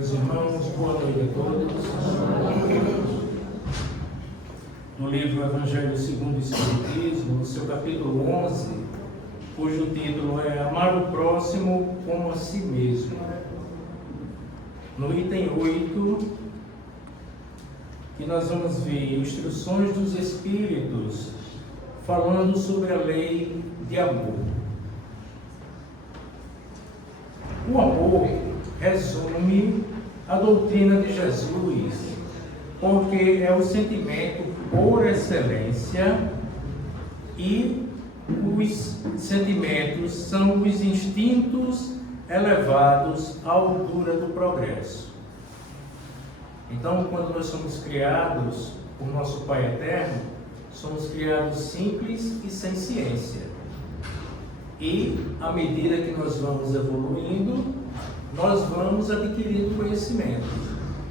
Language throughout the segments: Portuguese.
Meus irmãos, boa noite a todos. No livro Evangelho segundo o Espiritismo, no seu capítulo 11, cujo título é Amar o Próximo como a Si Mesmo. No item 8, que nós vamos ver instruções dos Espíritos falando sobre a lei de amor. O amor resume a doutrina de Jesus, porque é o sentimento por excelência e os sentimentos são os instintos elevados à altura do progresso. Então, quando nós somos criados por nosso Pai Eterno, somos criados simples e sem ciência. E, à medida que nós vamos evoluindo, nós vamos adquirindo conhecimento.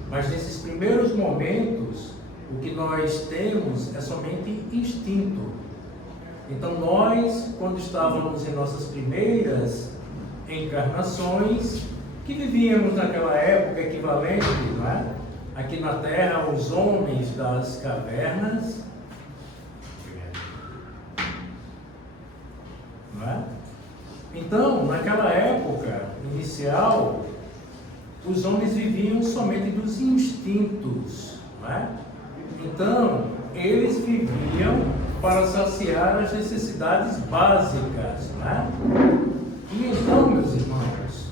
Mas nesses primeiros momentos, o que nós temos é somente instinto. Então nós, quando estávamos em nossas primeiras encarnações, que vivíamos naquela época equivalente, não é? Aqui na Terra, os homens das cavernas, não é? Então, naquela época inicial, os homens viviam somente dos instintos, não é? Então, eles viviam para saciar as necessidades básicas, não é? E então, meus irmãos,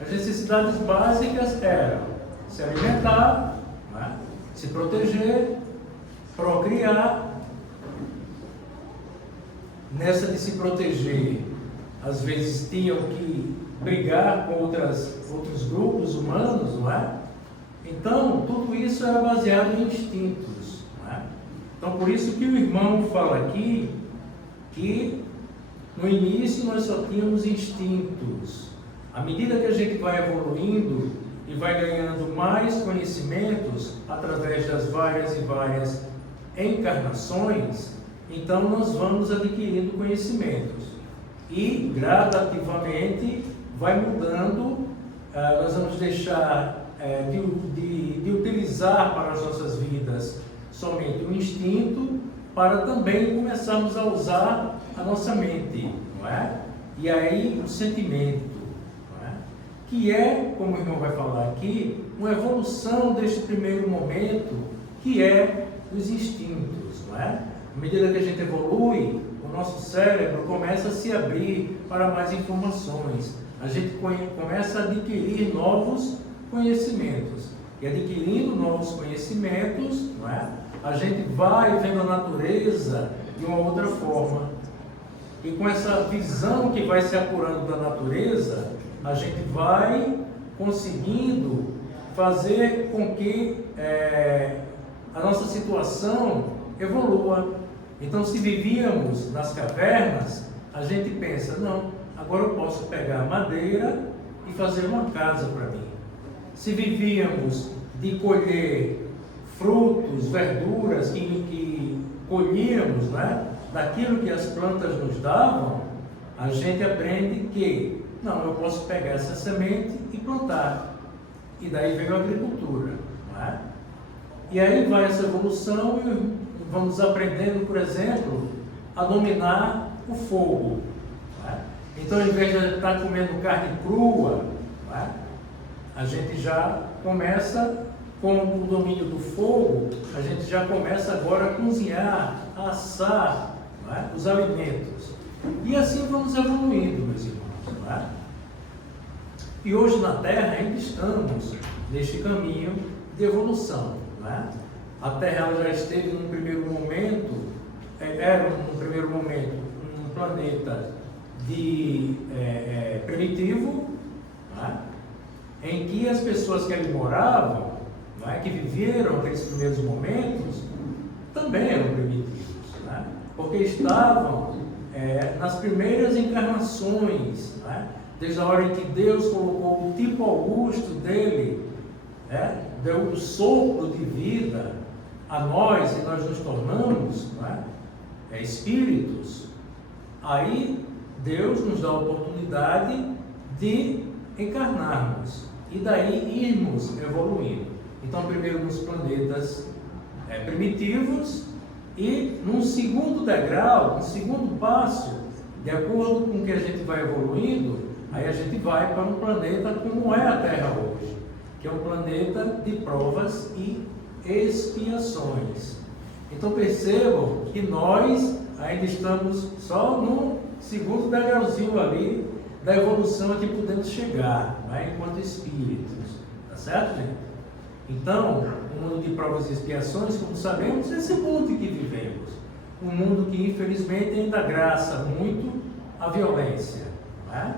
as necessidades básicas eram se alimentar, não é? Se proteger, procriar. Nessa de se proteger, às vezes tinham que brigar com outros grupos humanos, não é? Então, tudo isso era baseado em instintos, não é? Então, por isso que o irmão fala aqui que no início nós só tínhamos instintos. À medida que a gente vai evoluindo e vai ganhando mais conhecimentos através das várias e várias encarnações, então nós vamos adquirindo conhecimentos. E gradativamente vai mudando, nós vamos deixar de utilizar para as nossas vidas somente o instinto, para também começarmos a usar a nossa mente, não é? E aí o sentimento, não é? Que é, como o irmão vai falar aqui, uma evolução deste primeiro momento, que é os instintos, não é? À medida que a gente evolui, o nosso cérebro começa a se abrir para mais informações. A gente começa a adquirir novos conhecimentos. E adquirindo novos conhecimentos, não é? A gente vai vendo a natureza de uma outra forma. E com essa visão que vai se apurando da natureza, a gente vai conseguindo fazer com que a nossa situação evolua. Então, se vivíamos nas cavernas, a gente pensa, não, agora eu posso pegar madeira e fazer uma casa para mim. Se vivíamos de colher frutos, verduras que colhíamos, né, daquilo que as plantas nos davam, a gente aprende que, não, eu posso pegar essa semente e plantar. E daí veio a agricultura, não é? E aí vai essa evolução e vamos aprendendo, por exemplo, a dominar o fogo. Não é? Então, ao invés de estar comendo carne crua, não é? A gente já começa, com o domínio do fogo, a gente já começa agora a cozinhar, a assar, não é? Os alimentos. E assim vamos evoluindo, meus irmãos. Não é? E hoje na Terra ainda estamos neste caminho de evolução. Não é? A Terra ela já esteve num primeiro momento, um planeta primitivo, não é? Em que as pessoas que ali moravam, não é? Que viveram aqueles primeiros momentos, também eram primitivos, não é? Porque estavam nas primeiras encarnações, não é? Desde a hora em que Deus colocou o tipo augusto dele, deu o sopro de vida a nós e nós nos tornamos, não é? Espíritos. Aí Deus nos dá a oportunidade de encarnarmos. e daí irmos evoluindo. Então, primeiro nos planetas primitivos, e num segundo degrau, um segundo passo, de acordo com que a gente vai evoluindo, aí a gente vai para um planeta como é a Terra hoje, que é um planeta de provas e expiações. Então percebam que nós ainda estamos só no segundo degrauzinho ali da evolução a que podemos chegar, né, enquanto espíritos. Tá certo, gente? Então, o mundo de provas e expiações, como sabemos, é esse mundo em que vivemos. Um mundo que, infelizmente, ainda graça muito a violência. Né?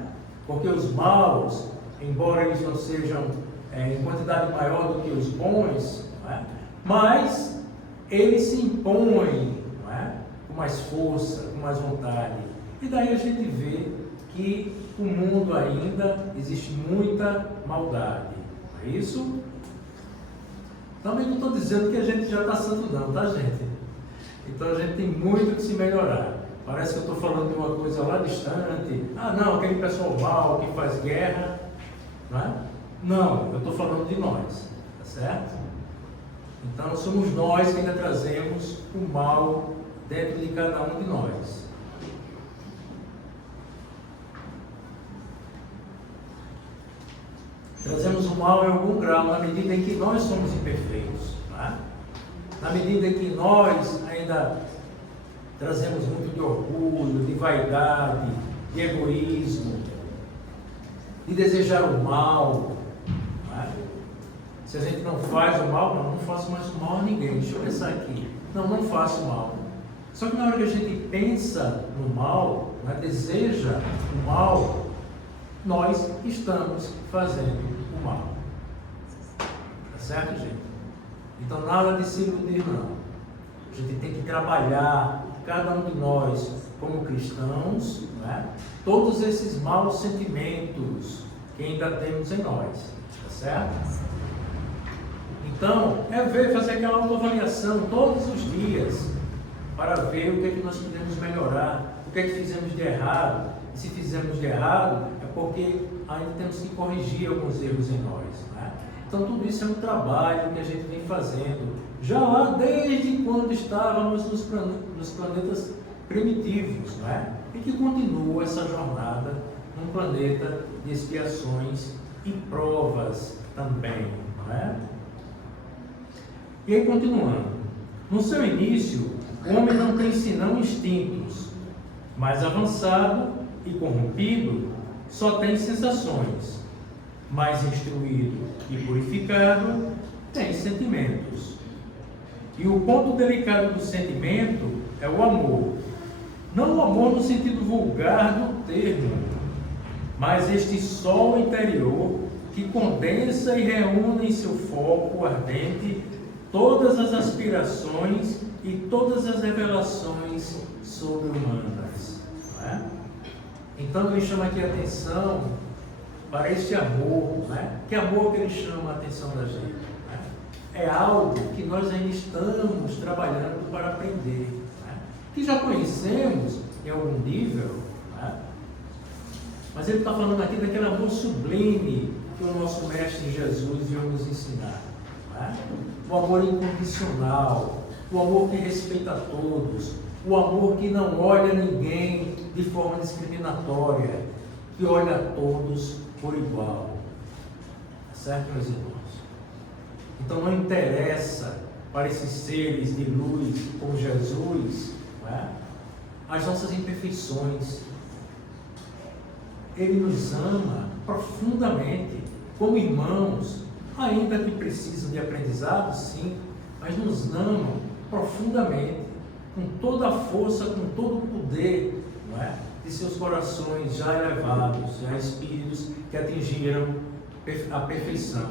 Porque os maus, embora eles não sejam em quantidade maior do que os bons, né? Mas eles se impõem, né? Com mais força, com mais vontade. E daí a gente vê que o mundo ainda existe muita maldade. Não é isso? Também não estou dizendo que a gente já está santo não, tá, gente? Então a gente tem muito que se melhorar. Parece que eu estou falando de uma coisa lá distante. Ah, não, aquele pessoal mau que faz guerra. Não é? Não, eu estou falando de nós, tá certo? Então somos nós que ainda trazemos o mal dentro de cada um de nós. Trazemos o mal em algum grau, na medida em que nós somos imperfeitos. Tá? Na medida em que nós ainda trazemos muito de orgulho, de vaidade, de egoísmo, de desejar o mal. Tá? Se a gente não faz o mal, não faço mais o mal a ninguém. Deixa eu pensar aqui. Não faço mal. Só que na hora que a gente pensa no mal, né, deseja o mal, nós estamos fazendo o mal. Tá certo, gente? Então, nada de se iludir, não. A gente tem que trabalhar, cada um de nós, como cristãos, né, todos esses maus sentimentos que ainda temos em nós. Tá certo? Então, fazer aquela autoavaliação todos os dias, para ver o que é que nós podemos melhorar, o que é que fizemos de errado. E se fizemos de errado, é porque ainda temos que corrigir alguns erros em nós. Né? Então tudo isso é um trabalho que a gente vem fazendo, já lá desde quando estávamos nos planetas primitivos, né? E que continua essa jornada num planeta de expiações e provas também. Né? E aí, continuando, no seu início, o homem não tem senão instintos, mais avançado e corrompido só tem sensações, mais instruído e purificado tem sentimentos. E o ponto delicado do sentimento é o amor. Não o amor no sentido vulgar do termo, mas este sol interior que condensa e reúne em seu foco ardente todas as aspirações e todas as revelações sobre-humanas. Não é? Então ele chama aqui a atenção para este amor, né? Que amor que ele chama a atenção da gente? Né? É algo que nós ainda estamos trabalhando para aprender, né? Que já conhecemos em algum nível, né? Mas ele está falando aqui daquele amor sublime que o nosso Mestre Jesus veio nos ensinar. Né? O amor incondicional, o amor que respeita a todos, o amor que não olha ninguém de forma discriminatória, que olha a todos por igual. Certo, meus irmãos? Então não interessa para esses seres de luz como Jesus, não é? As nossas imperfeições. Ele nos ama profundamente, como irmãos, ainda que precisam de aprendizado, sim, mas nos amam profundamente, com toda a força, com todo o poder, não é? De seus corações já elevados, já espíritos que atingiram a perfeição.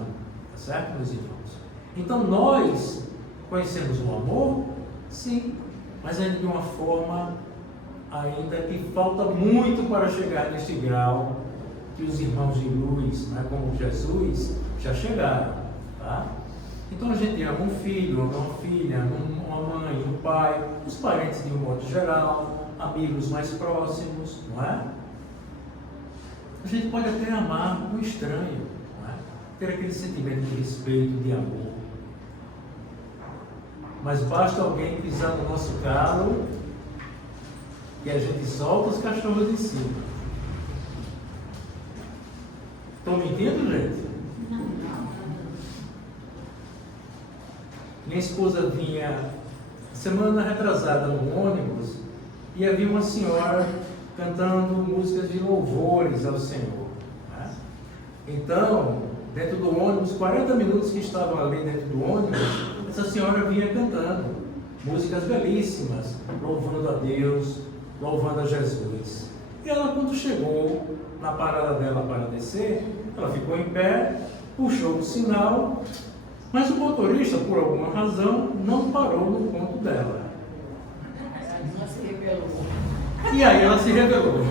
Tá certo, meus irmãos? Então nós conhecemos o amor, sim, mas ainda de uma forma ainda que falta muito para chegar neste grau que os irmãos de luz, né, como Jesus, já chegaram. Tá? Então a gente ama um filho, ama uma filha, ama uma mãe, um pai, os parentes de um modo geral, amigos mais próximos, não é? A gente pode até amar um estranho, não é? ter aquele sentimento de respeito, de amor. Mas basta alguém pisar no nosso carro e a gente solta os cachorros em cima. Estão mentindo, gente? Minha esposa vinha semana retrasada no ônibus e havia uma senhora cantando músicas de louvores ao Senhor. Né? Então, dentro do ônibus, 40 minutos que estavam ali dentro do ônibus, essa senhora vinha cantando músicas belíssimas, louvando a Deus, louvando a Jesus. E ela, quando chegou na parada dela para descer, ela ficou em pé, puxou o sinal, mas o motorista, por alguma razão, não parou no ponto dela. E aí ela se rebelou.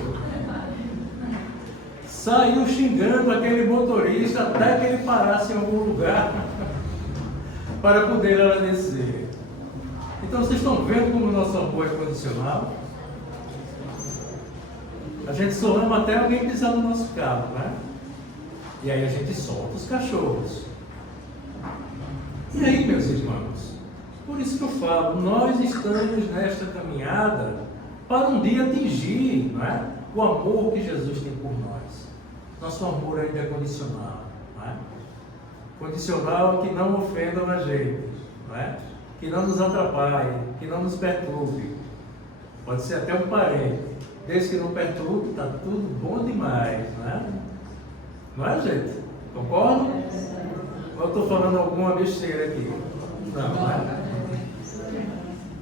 Saiu xingando aquele motorista até que ele parasse em algum lugar para poder ela descer. Então vocês estão vendo como o nosso amor é condicional? A gente só ama até alguém pisar no nosso carro, né? E aí a gente solta os cachorros. E aí, meus irmãos, por isso que eu falo, nós estamos nesta caminhada para um dia atingir, não é, o amor que Jesus tem por nós. Nosso amor ainda é condicional, não é? Condicional que não ofendam a gente, não é? Que não nos atrapalhe, que não nos perturbe. Pode ser até um parente, desde que não perturbe, está tudo bom demais, não é? Não é, gente? Concorda? Ou eu estou falando alguma besteira aqui? Não é?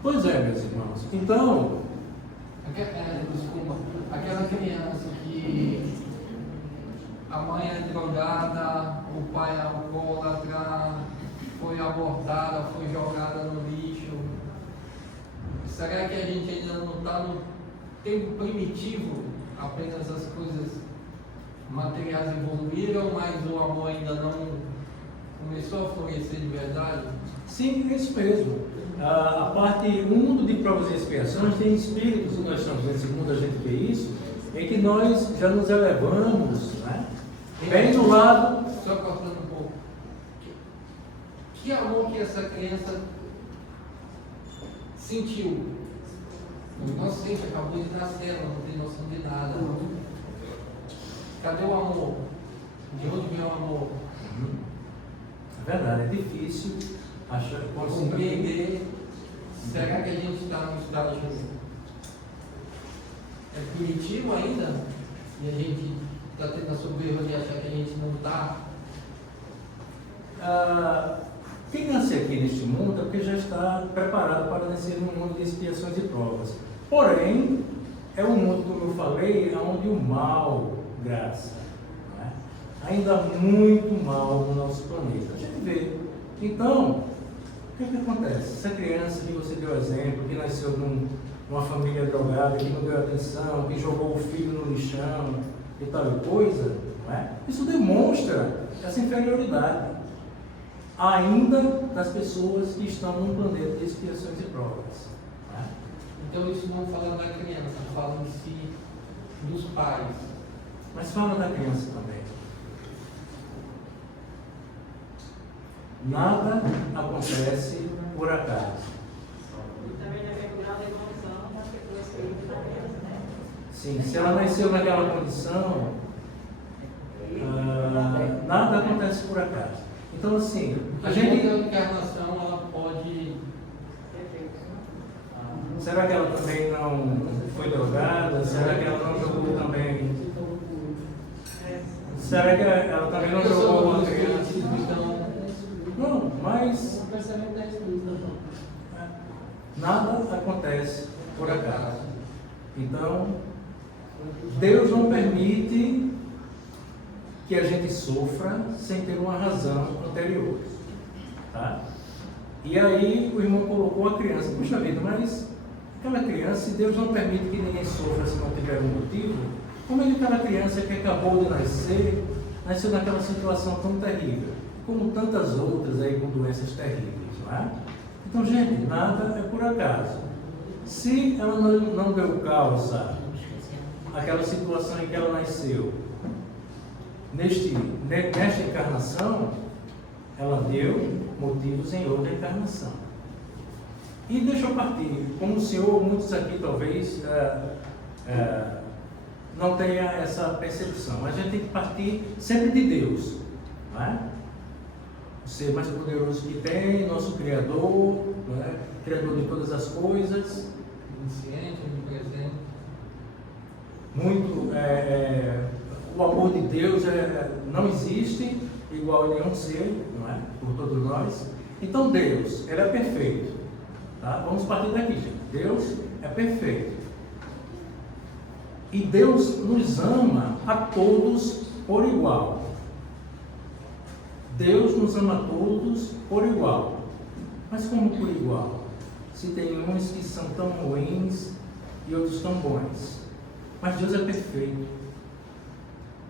Pois é, meus irmãos. Então, desculpa, aquela criança que a mãe é drogada, o pai é alcoólatra, foi abortada, foi jogada no lixo. Será que a gente ainda não está no tempo primitivo? Apenas as coisas materiais evoluíram, mas o amor ainda não começou a florescer de verdade? Sim, é isso mesmo. A parte, o mundo de provas e expiações tem espíritos, que nós estamos nesse mundo, a gente vê isso, em que nós já nos elevamos, né? Bem do lado. Só cortando um pouco. Que amor que essa criança sentiu? Não sente, acabou de nascer, ela não tem noção de nada. Cadê o amor? De onde vem o amor? É verdade, é difícil achar, compreender. Será que a gente está no estágio primitivo ainda? E a gente está tendo a soberba de achar que a gente não está? Quem nasce aqui neste mundo é porque já está preparado para nascer num mundo de expiações e provas. Porém, é um mundo, como eu falei, onde o mal graça. Né? Ainda há muito mal no nosso planeta. A gente vê. Então, o que acontece? Essa criança que você deu exemplo, que nasceu numa família drogada, que não deu atenção, que jogou o filho no lixão e tal coisa, não é? Isso demonstra essa inferioridade ainda das pessoas que estão num planeta de expiações e provas. Não é? Então isso não fala da criança, fala em si dos pais. Mas fala da criança também. Nada acontece por acaso. E também deve cuidar da evolução das pessoas que vivem na criança, né? Sim, se ela nasceu naquela condição, nada acontece por acaso. Então, assim, a gente. A encarnação ela pode. Será que ela também não foi drogada? Será que ela não jogou também? Será que ela também não jogou uma criança? Não, mas nada acontece por acaso. Então, Deus não permite que a gente sofra sem ter uma razão anterior. Tá? E aí o irmão colocou a criança. Puxa vida, mas aquela criança, se Deus não permite que ninguém sofra se não tiver um motivo, como é que aquela criança que acabou de nascer, nasceu naquela situação tão terrível, como tantas outras aí com doenças terríveis, não é? Então, gente, nada é por acaso. Se ela não deu causa àquela situação em que ela nasceu, nesta encarnação, ela deu motivos em outra encarnação. E deixa eu partir. Como o senhor, muitos aqui talvez não tenha essa percepção. A gente tem que partir sempre de Deus, não é? O ser mais poderoso que tem, nosso Criador, não é? Criador de todas as coisas. Onisciente, onipresente. Muito, o amor de Deus não existe igual a nenhum ser, não é? Por todos nós. Então Deus, ele é perfeito. Tá? Vamos partir daqui, gente. Deus é perfeito. E Deus nos ama a todos por igual. Deus nos ama a todos por igual. Mas como por igual? Se tem uns que são tão ruins e outros tão bons. Mas Deus é perfeito.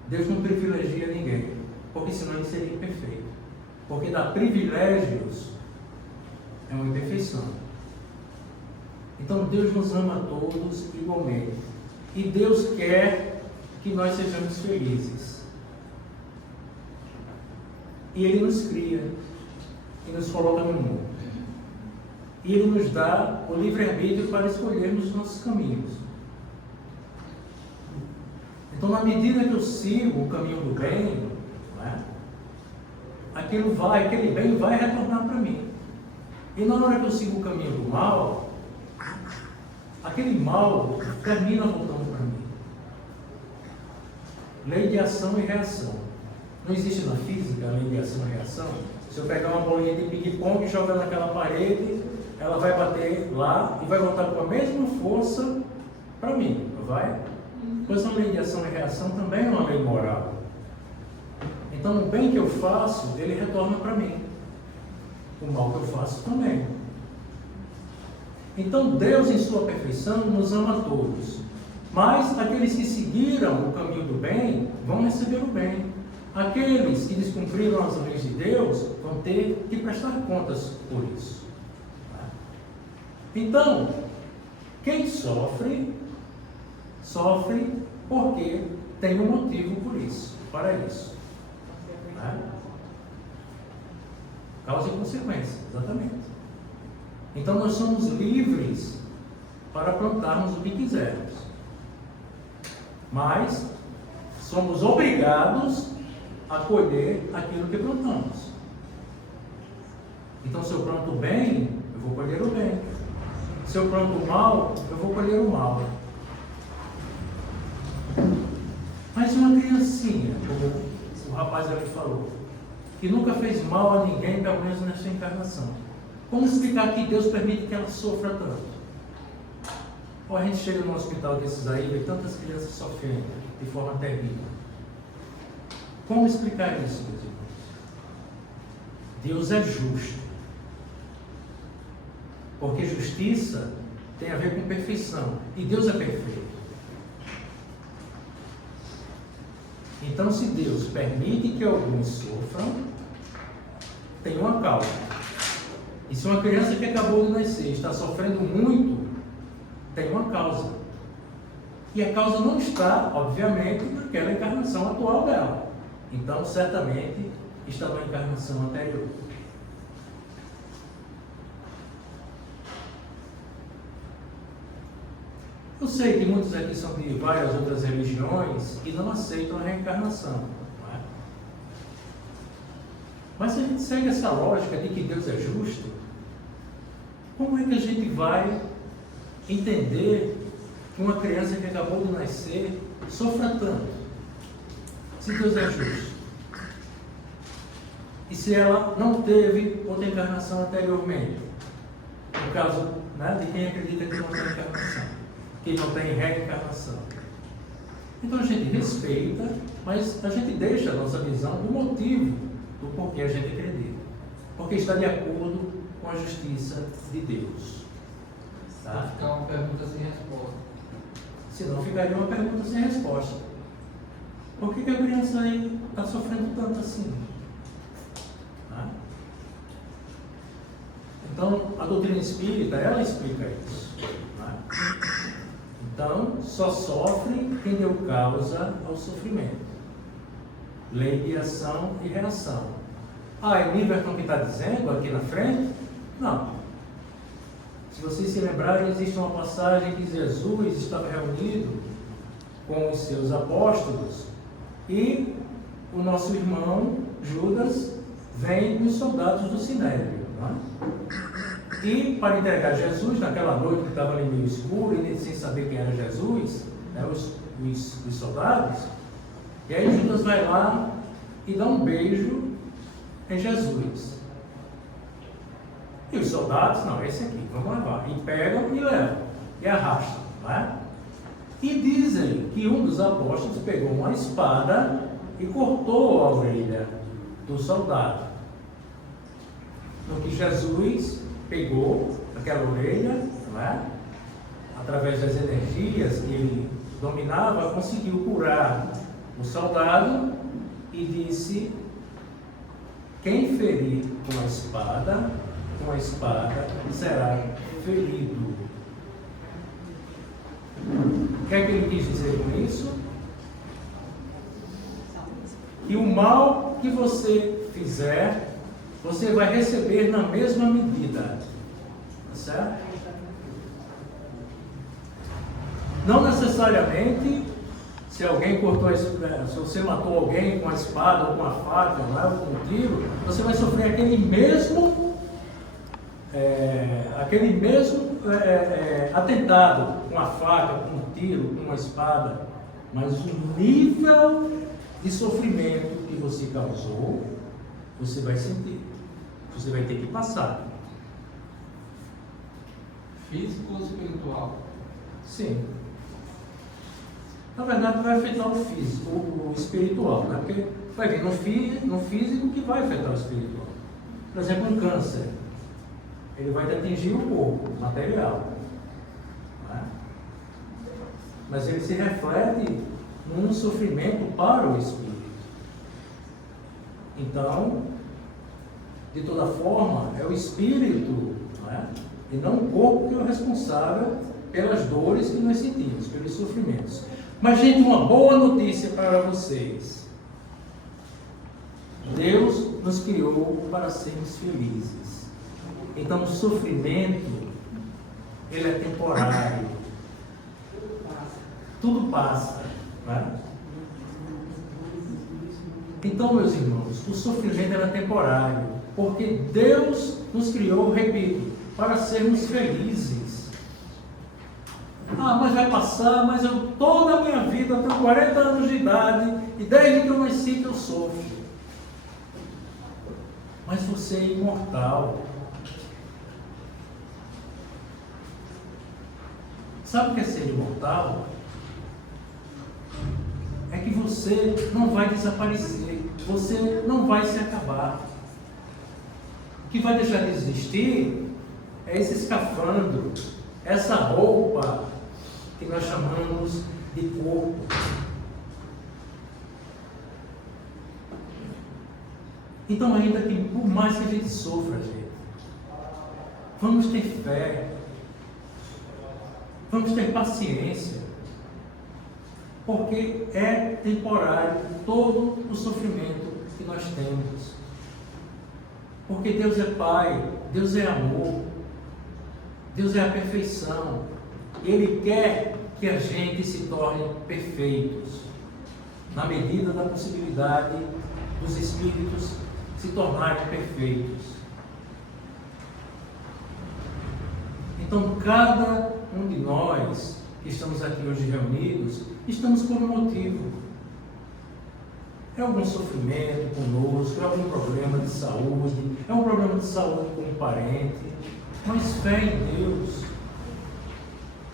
Deus não privilegia ninguém, porque senão ele seria imperfeito. Porque dar privilégios é uma imperfeição. Então Deus nos ama a todos igualmente. E Deus quer que nós sejamos felizes. E Ele nos cria e nos coloca no mundo. E Ele nos dá o livre-arbítrio para escolhermos os nossos caminhos. Então, na medida que eu sigo o caminho do bem, não é? Aquele bem vai retornar para mim. E na hora que eu sigo o caminho do mal, aquele mal termina voltando para mim. Lei de ação e reação. Não existe na física a lei de ação e reação. Se eu pegar uma bolinha de ping-pong e jogar naquela parede, ela vai bater lá e vai voltar com a mesma força para mim, não vai? Pois a lei de ação e reação também é uma lei moral. Então o bem que eu faço, ele retorna para mim. O mal que eu faço também. Então Deus, em sua perfeição, nos ama a todos. Mas aqueles que seguiram o caminho do bem vão receber o bem. Aqueles que descumpriram as leis de Deus vão ter que prestar contas por isso. Então, quem sofre porque tem um motivo por isso, para isso. Causa e consequência, exatamente. Então nós somos livres para plantarmos o que quisermos. Mas somos obrigados a colher aquilo que plantamos. Então se eu planto o bem, eu vou colher o bem. Se eu planto o mal, eu vou colher o mal. Mas uma criancinha, como o rapaz ali falou, que nunca fez mal a ninguém, pelo menos nesta encarnação. Como explicar que Deus permite que ela sofra tanto? Ou a gente chega num hospital desses aí e vê tantas crianças sofrendo de forma terrível. Como explicar isso, meus irmãos? Deus é justo. Porque justiça tem a ver com perfeição. E Deus é perfeito. Então, se Deus permite que alguns sofram, tem uma causa. E se uma criança que acabou de nascer está sofrendo muito, tem uma causa. E a causa não está, obviamente, naquela encarnação atual dela. Então, certamente, está na encarnação anterior. Eu sei que muitos aqui são de várias outras religiões e não aceitam a reencarnação. Não é? Mas se a gente segue essa lógica de que Deus é justo, como é que a gente vai entender que uma criança que acabou de nascer sofra tanto? Se Deus é justo. E se ela não teve outra encarnação anteriormente? No caso, né, de quem acredita que não tem encarnação, que não tem reencarnação. Então a gente respeita, mas a gente deixa a nossa visão do motivo do porquê a gente acredita. Porque está de acordo com a justiça de Deus. Tá? Ficar uma pergunta sem resposta. Senão ficaria uma pergunta sem resposta. Por que a criança aí está sofrendo tanto assim? Tá? Então, a doutrina espírita, ela explica isso. Tá? Então, só sofre quem deu causa ao sofrimento. Lei de ação e reação. É Niverton que está dizendo aqui na frente? Não. Se vocês se lembrarem, existe uma passagem que Jesus estava reunido com os seus apóstolos e o nosso irmão Judas vem dos soldados do Sinédrio. Não é? E para entregar Jesus, naquela noite que estava ali meio escuro e nem sem saber quem era Jesus, né, os soldados, e aí Judas vai lá e dá um beijo em Jesus. E os soldados, não, esse aqui, vamos levar. E pegam e levam, e arrastam, não é? E dizem que um dos apóstolos pegou uma espada e cortou a orelha do soldado. Então que Jesus pegou aquela orelha, não é? Através das energias que ele dominava, conseguiu curar o soldado e disse: quem ferir com a espada será ferido. O que é que ele quis dizer com isso? Que o mal que você fizer, você vai receber na mesma medida. Tá certo? Não necessariamente, se alguém cortou a espada, se você matou alguém com a espada ou com a faca, ou com um tiro, você vai sofrer aquele mesmo atentado com a faca, com um tiro, com uma espada, mas o nível de sofrimento que você causou, você vai sentir, você vai ter que passar. Físico ou espiritual? Sim. Na verdade, vai afetar o físico, o espiritual, né? Porque vai vir no físico que vai afetar o espiritual. Por exemplo, um câncer. Ele vai atingir o corpo, o material. Né? Mas ele se reflete num sofrimento para o espírito. Então, de toda forma, é o espírito, né? E não o corpo que é o responsável pelas dores que nós sentimos, pelos sofrimentos. Mas, gente, uma boa notícia para vocês. Deus nos criou para sermos felizes. Então, o sofrimento, ele é temporário. Tudo passa. Né? Então, meus irmãos, o sofrimento era temporário. Porque Deus nos criou, repito, para sermos felizes. Mas vai passar, mas eu toda a minha vida, eu tenho 40 anos de idade, e desde que eu nasci que eu sofro. Mas você é imortal. Sabe o que é ser imortal? É que você não vai desaparecer, você não vai se acabar. O que vai deixar de existir é esse escafandro, essa roupa que nós chamamos de corpo. Então, ainda que por mais que a gente sofra, gente, vamos ter fé, vamos ter paciência, porque é temporário todo o sofrimento que nós temos. Porque Deus é Pai, Deus é amor, Deus é a perfeição. Ele quer que a gente se torne perfeitos, na medida da possibilidade dos espíritos se tornarem perfeitos. Então, cada um de nós que estamos aqui hoje reunidos, estamos por um motivo. É algum sofrimento conosco, é algum problema de saúde, é um problema de saúde com um parente, mas fé em Deus,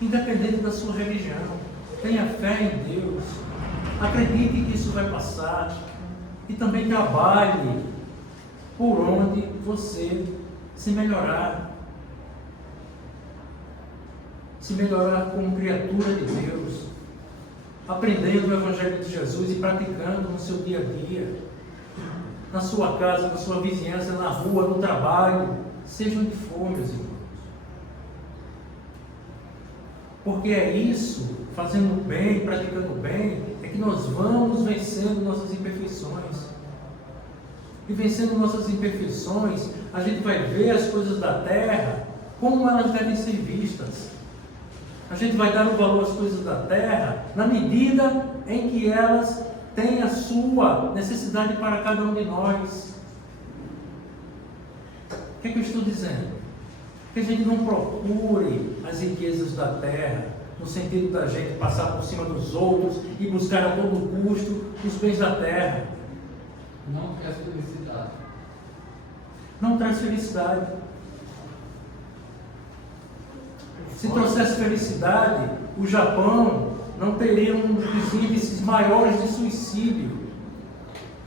independente da sua religião, tenha fé em Deus, acredite que isso vai passar e também trabalhe por onde você se melhorar como criatura de Deus, aprendendo o Evangelho de Jesus e praticando no seu dia a dia, na sua casa, na sua vizinhança, na rua, no trabalho, seja onde for, meus irmãos. Porque é isso, fazendo bem, praticando bem, é é que nós vamos vencendo nossas imperfeições. E vencendo nossas imperfeições, a gente vai ver as coisas da terra como elas devem ser vistas. A gente vai dar o valor às coisas da terra na medida em que elas têm a sua necessidade para cada um de nós. O que é que eu estou dizendo? Que a gente não procure as riquezas da terra, no sentido da gente passar por cima dos outros e buscar a todo custo os bens da terra. Não traz felicidade. Não traz felicidade. Se trouxesse felicidade, o Japão não teria um dos índices maiores de suicídio.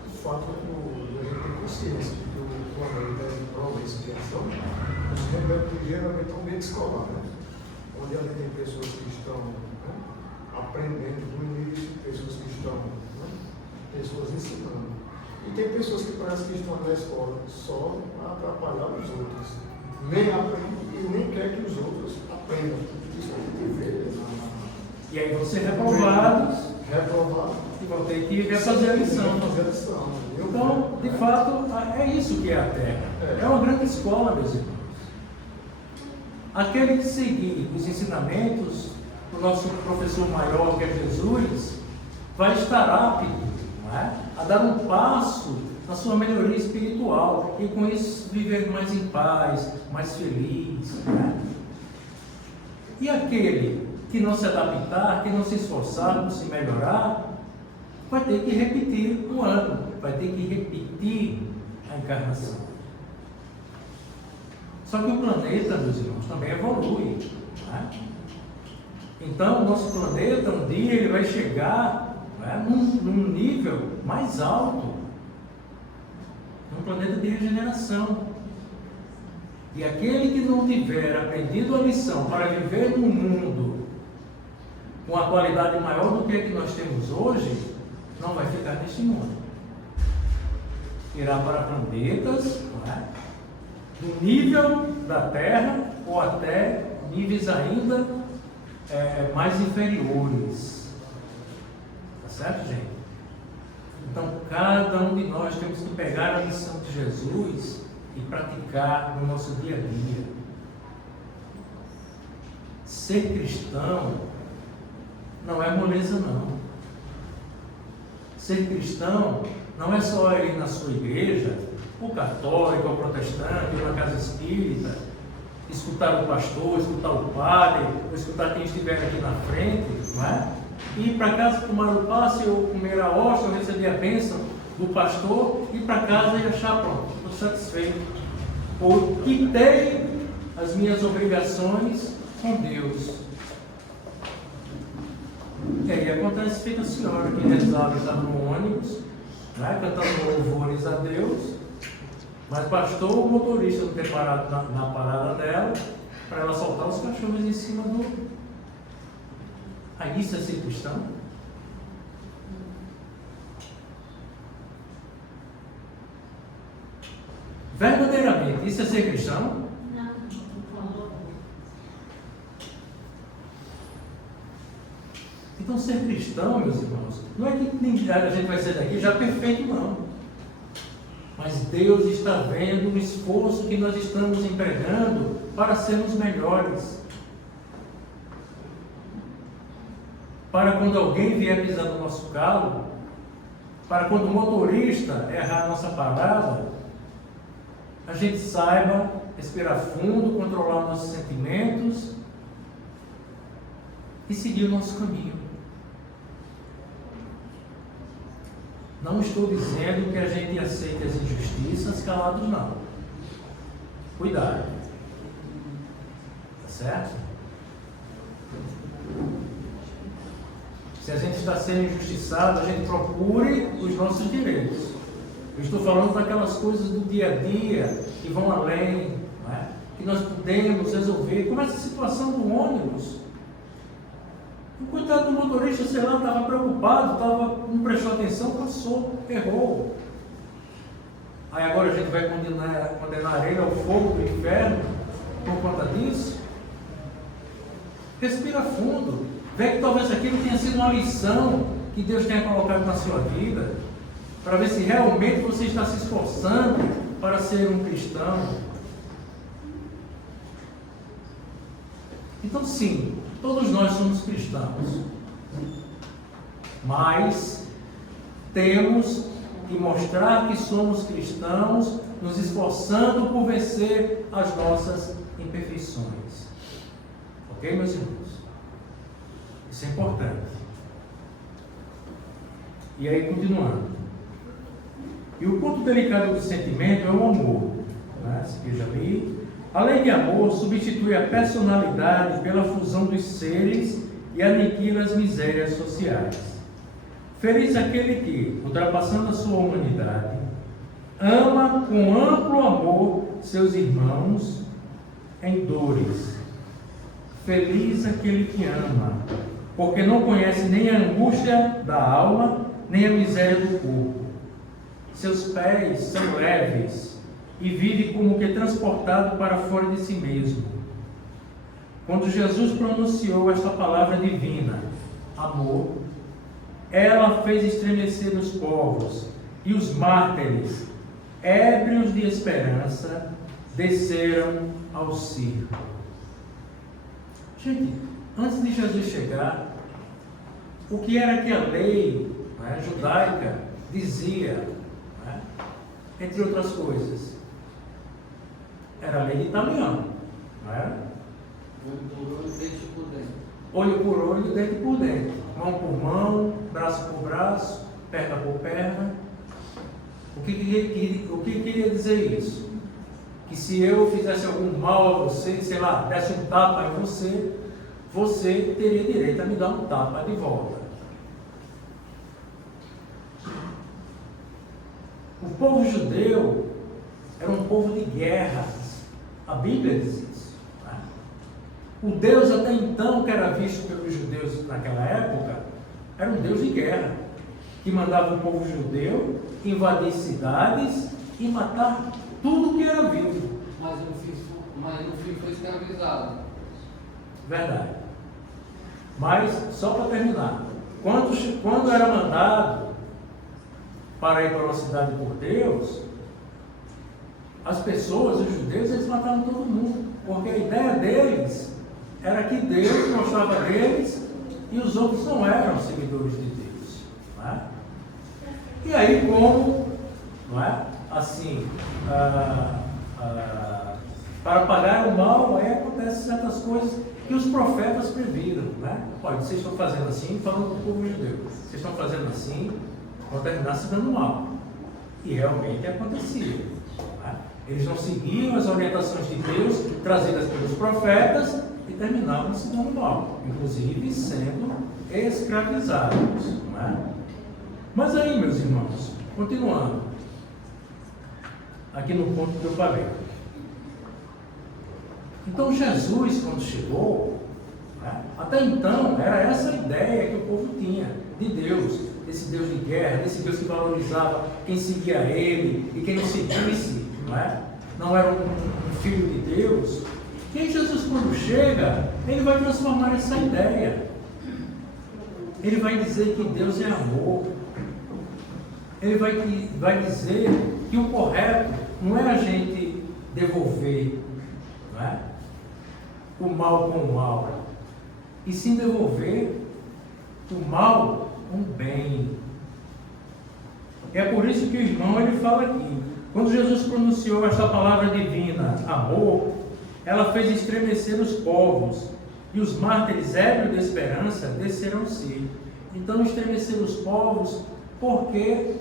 O fato de a gente ter consciência de que o planeta é de prova e expiação, nos remete geralmente ao ambiente escolar, né? Onde ali tem pessoas que estão, né, aprendendo do início, pessoas que estão, né, pessoas ensinando. E tem pessoas que parecem que estão na escola só para atrapalhar os outros. Nem aprendem e nem quer que os outros aprendam. Isso a gente vê E aí vão ser reprovados reprovado. e vão ter que refazer a lição. Fazer a lição. Então, de fato, é isso que é a terra. É uma grande escola, meus irmãos. Aquele que seguir os ensinamentos do nosso professor maior, que é Jesus, vai estar apto, não é, a dar um passo na sua melhoria espiritual e com isso viver mais em paz, mais feliz. Não é? E aquele que não se adaptar, que não se esforçar por se melhorar, vai ter que repetir o ano, vai ter que repetir a encarnação. Só que o planeta, meus irmãos, também evolui. Não é? Então, o nosso planeta, um dia, ele vai chegar, não é, num nível mais alto, num planeta de regeneração. E aquele que não tiver aprendido a lição para viver num mundo com a qualidade maior do que a que nós temos hoje, não vai ficar neste mundo. Irá para planetas, não é, do nível da Terra ou até níveis ainda mais inferiores. Tá certo, gente? Então, cada um de nós temos que pegar a lição de Jesus e praticar no nosso dia a dia. Ser cristão não é moleza, não. Ser cristão não é só ir na sua igreja, ou católico, ou protestante, ou na casa espírita, escutar o pastor, escutar o padre, ou escutar quem estiver aqui na frente, não é? Ir para casa tomar o passe, ou comer a hóstia, ou receber a bênção do pastor, ir para casa e achar, pronto, estou satisfeito. Ou quitei as minhas obrigações com Deus. E aí acontece, fica a senhora que rezava, estava no ônibus, né, cantando louvores a Deus, mas bastou o motorista não ter parado na parada dela para ela soltar os cachorros em cima do... Aí isso é ser cristão? Verdadeiramente, isso é ser cristão? Então, ser cristão, meus irmãos, não é que a gente vai sair daqui já perfeito, não. Mas Deus está vendo o esforço que nós estamos empregando para sermos melhores. Para quando alguém vier pisar no nosso calo, para quando o motorista errar a nossa parada, a gente saiba respirar fundo, controlar nossos sentimentos e seguir o nosso caminho. Não estou dizendo que a gente aceite as injustiças calados, não. Cuidado. Tá certo? Se a gente está sendo injustiçado, a gente procure os nossos direitos. Eu estou falando daquelas coisas do dia a dia que vão além, não é? Que nós podemos resolver, como essa situação do ônibus. O coitado do motorista, sei lá, estava preocupado, não prestou atenção, passou, errou. Aí agora a gente vai condenar ele ao fogo do inferno por conta disso? Respira fundo. Vê que talvez aquilo tenha sido uma lição que que Deus tenha colocado na sua vida, para ver se realmente você está se esforçando para ser um cristão. Então, sim, todos nós somos cristãos, mas temos que mostrar que somos cristãos, nos esforçando por vencer as nossas imperfeições. Ok, meus irmãos? Isso é importante. E aí, continuando. E o ponto delicado do sentimento é o amor. Né? Esse aqui eu já li. A lei de amor substitui a personalidade pela fusão dos seres e aniquila as misérias sociais. Feliz aquele que, ultrapassando a sua humanidade, ama com amplo amor seus irmãos em dores. Feliz aquele que ama, porque não conhece nem a angústia da alma, nem a miséria do corpo. Seus pés são leves e vive como que transportado para fora de si mesmo. Quando Jesus pronunciou esta palavra divina, amor, ela fez estremecer os povos, e os mártires, ébrios de esperança, desceram ao circo. Gente, antes de Jesus chegar, o que era que a lei, né, judaica dizia, né, entre outras coisas? Era a lei de Italiano, não era? Olho por olho, dente por dente. Olho por olho, dente por dente. Mão por mão, braço por braço, perna por perna. O que queria dizer isso? Que se eu fizesse algum mal a você, sei lá, desse um tapa em você, você teria direito a me dar um tapa de volta. O povo judeu era um povo de guerras. A Bíblia diz isso. Né? O Deus até então, que era visto pelos judeus naquela época, era um Deus de guerra, que mandava o povo judeu invadir cidades e matar tudo que era vivo. Mas no fim foi escravizado. Verdade. Mas, só para terminar, quando era mandado para ir para uma cidade por Deus, as pessoas, os judeus, eles matavam todo mundo, porque a ideia deles era que Deus gostava deles e os outros não eram seguidores de Deus. Não é? E aí, como, não é? Assim, para pagar o mal, aí acontecem certas coisas que os profetas previram. Né? Olha, vocês estão fazendo assim, falando com o povo judeu, vocês estão fazendo assim, vão terminar se dando mal. E realmente acontecia. Eles não seguiam as orientações de Deus trazidas pelos profetas e terminavam se dando mal, inclusive sendo escravizados. Não é? Mas aí, meus irmãos, continuando, aqui no ponto que eu falei. Então Jesus, quando chegou, né, até então era essa a ideia que o povo tinha de Deus, desse Deus de guerra, desse Deus que valorizava quem seguia ele e quem não seguisse. Não era um filho de Deus. E aí Jesus, quando chega, ele vai transformar essa ideia. Ele vai dizer que Deus é amor. Ele vai dizer que o correto não é a gente devolver, não é? O mal com o mal, e sim devolver o mal com o bem. É por isso que o irmão ele fala aqui. Quando Jesus pronunciou esta palavra divina, amor, ela fez estremecer os povos, e os mártires ébrios de esperança desceram-se. Então estremeceram os povos, porque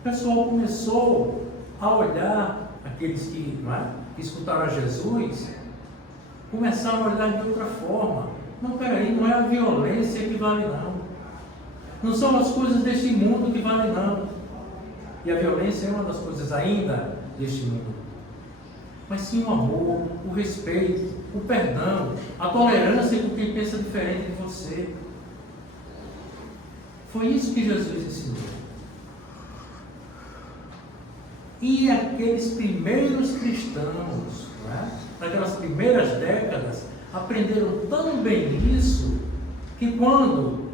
o pessoal começou a olhar, aqueles que, que escutaram a Jesus, começaram a olhar de outra forma. Não, peraí, não é a violência que vale não. Não são as coisas deste mundo que valem não. E a violência é uma das coisas ainda deste mundo. Mas sim o amor, o respeito, o perdão, a tolerância com quem pensa diferente de você. Foi isso que Jesus ensinou. E aqueles primeiros cristãos, naquelas primeiras décadas, aprenderam tão bem isso, que quando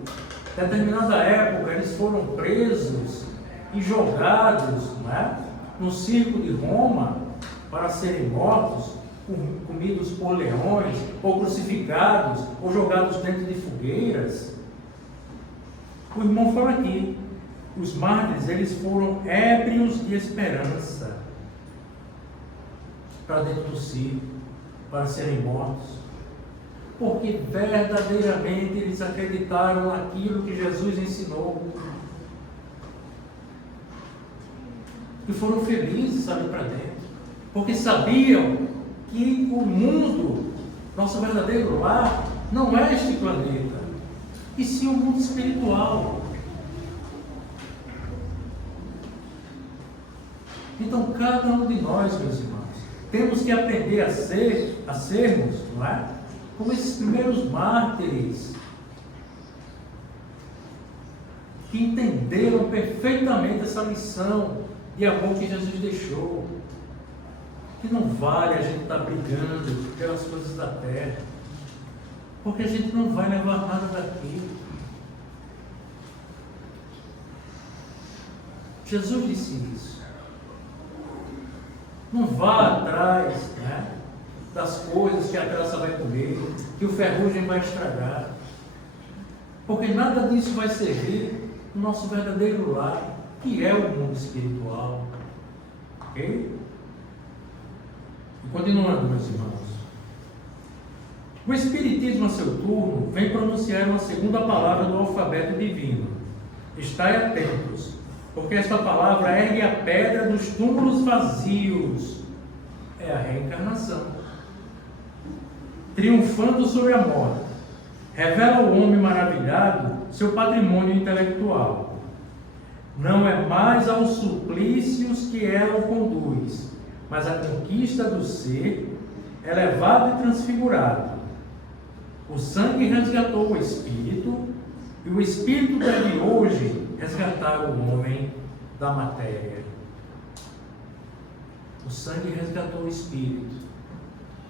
Em determinada época, eles foram presos e jogados, não é, no circo de Roma para serem mortos, comidos por leões, ou crucificados, ou jogados dentro de fogueiras. O irmão fala aqui, os mártires, eles foram ébrios de esperança para dentro do circo, para serem mortos, porque verdadeiramente eles acreditaram naquilo que Jesus ensinou e foram felizes ali para dentro, porque sabiam que o mundo, nosso verdadeiro lar, não é este planeta, e sim o mundo espiritual. Então, cada um de nós, meus irmãos, temos que aprender a sermos, não é? Como esses primeiros mártires, que entenderam perfeitamente essa lição de amor que Jesus deixou. Que não vale a gente estar brigando pelas coisas da terra, porque a gente não vai levar nada daqui. Jesus disse isso. Não vá atrás, né, das coisas que a traça vai comer, que o ferrugem vai estragar, porque nada disso vai servir no nosso verdadeiro lar, que é o mundo espiritual. Ok? E continuando, meus irmãos. O Espiritismo, a seu turno, vem pronunciar uma segunda palavra do alfabeto divino. Estai atentos, porque esta palavra ergue a pedra dos túmulos vazios. É a reencarnação. Triunfando sobre a morte, revela ao homem maravilhado seu patrimônio intelectual. Não é mais aos suplícios que ela o conduz, mas a conquista do ser, elevado e transfigurado. O sangue resgatou o espírito, e o espírito deve hoje resgatar o homem da matéria. O sangue resgatou o espírito.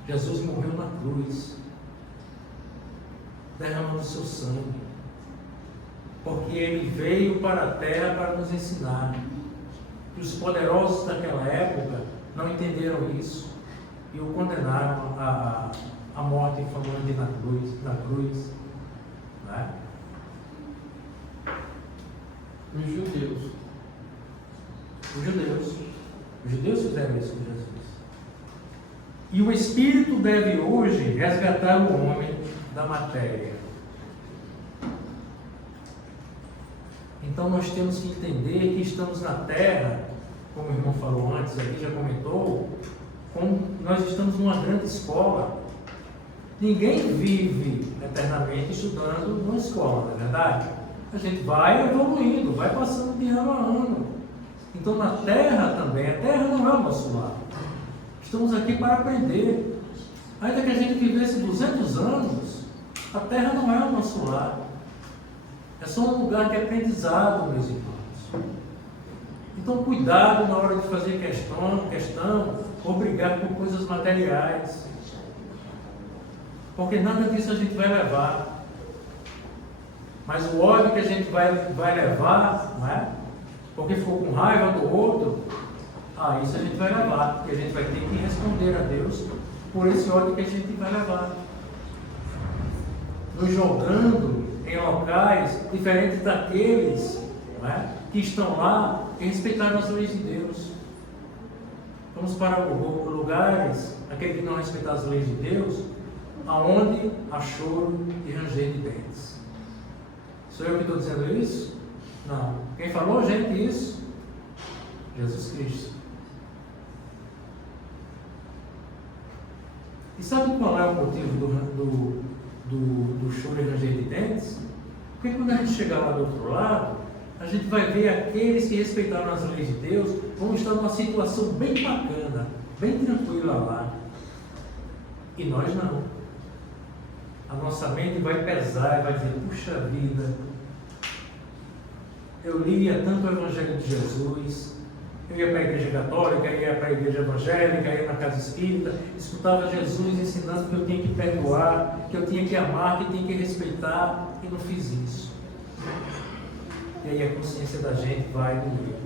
Jesus morreu na cruz, derramando seu sangue, porque ele veio para a terra para nos ensinar. E os poderosos daquela época não entenderam isso e o condenaram à morte infamante na cruz. Né? Os judeus fizeram isso com Jesus. E o Espírito deve hoje resgatar o homem da matéria. Então nós temos que entender que estamos na Terra, como o irmão falou antes, aqui já comentou, como nós estamos numa grande escola. Ninguém vive eternamente estudando numa escola, não é verdade? A gente vai evoluindo, vai passando de ano a ano. Então na Terra também, a Terra não é o nosso lar. Estamos aqui para aprender. Ainda que a gente vivesse 200 anos, a Terra não é o nosso lar. É só um lugar de aprendizado, meus irmãos. Então cuidado na hora de fazer questão ou brigar por coisas materiais. Porque nada disso a gente vai levar. Mas o ódio que a gente vai levar, não é? Porque ficou com raiva do outro, isso a gente vai levar. Porque a gente vai ter que responder a Deus por esse ódio que a gente vai levar. Nos jogando em locais diferentes daqueles, não é, que estão lá e respeitaram as leis de Deus. Vamos para lugares, aquele que não respeitar as leis de Deus, aonde há choro e ranger de dentes. Sou eu que estou dizendo isso? Não. Quem falou, gente, isso? Jesus Cristo. E sabe qual é o motivo do choro e ranger de dentes? Porque quando a gente chegar lá do outro lado, a gente vai ver aqueles que respeitaram as leis de Deus vão estar numa situação bem bacana, bem tranquila lá. E nós não. A nossa mente vai pesar e vai dizer, puxa vida, eu lia tanto o Evangelho de Jesus, eu ia para a igreja católica, ia para a igreja evangélica, ia na casa espírita, escutava Jesus ensinando que eu tinha que perdoar, que eu tinha que amar, que eu tinha que respeitar, e não fiz isso. aí a consciência da gente vai doer.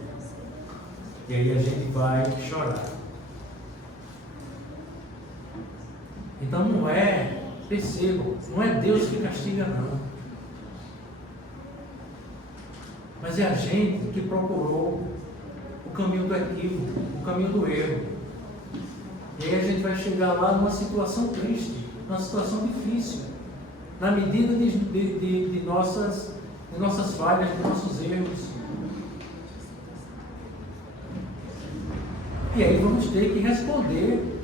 E aí a gente vai chorar. Então não é, percebam, não é Deus que castiga, não. Mas é a gente que procurou o caminho do equívoco, o caminho do erro. E aí a gente vai chegar lá numa situação triste, numa situação difícil, na medida de nossas falhas, de nossos erros. E aí vamos ter que responder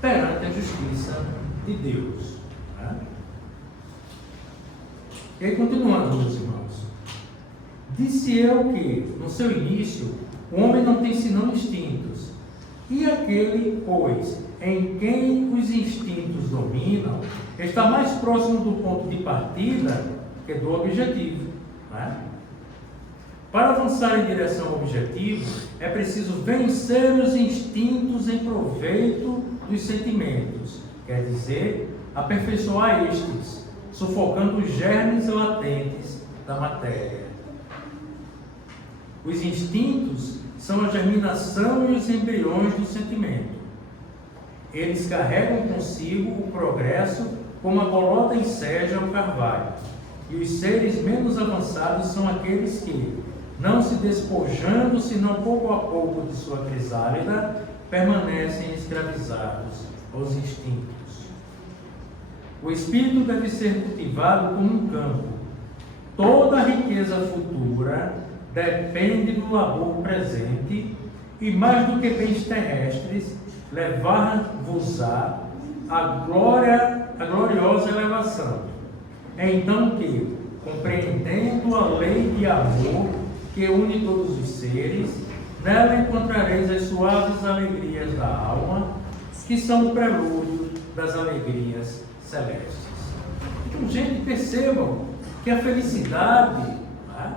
perante a justiça de Deus. Né? E aí, continuando, meus irmãos. Disse eu que, no seu início, o homem não tem senão instintos. E aquele, pois, em quem os instintos dominam, está mais próximo do ponto de partida que do objetivo. Né? Para avançar em direção ao objetivo, é preciso vencer os instintos em proveito dos sentimentos, quer dizer, aperfeiçoar estes, sufocando os germes latentes da matéria. Os instintos são a germinação e os embriões do sentimento. Eles carregam consigo o progresso como a bolota enseja o carvalho. E os seres menos avançados são aqueles que, não se despojando, senão pouco a pouco de sua crisálida, permanecem escravizados aos instintos. O espírito deve ser cultivado como um campo. Toda a riqueza futura depende do labor presente e, mais do que bens terrestres, levar-vos-á a gloriosa elevação. É então que, compreendendo a lei de amor que une todos os seres, nela encontrareis as suaves alegrias da alma, que são o prelúdio das alegrias celestes. Então, gente, percebam que a felicidade, né,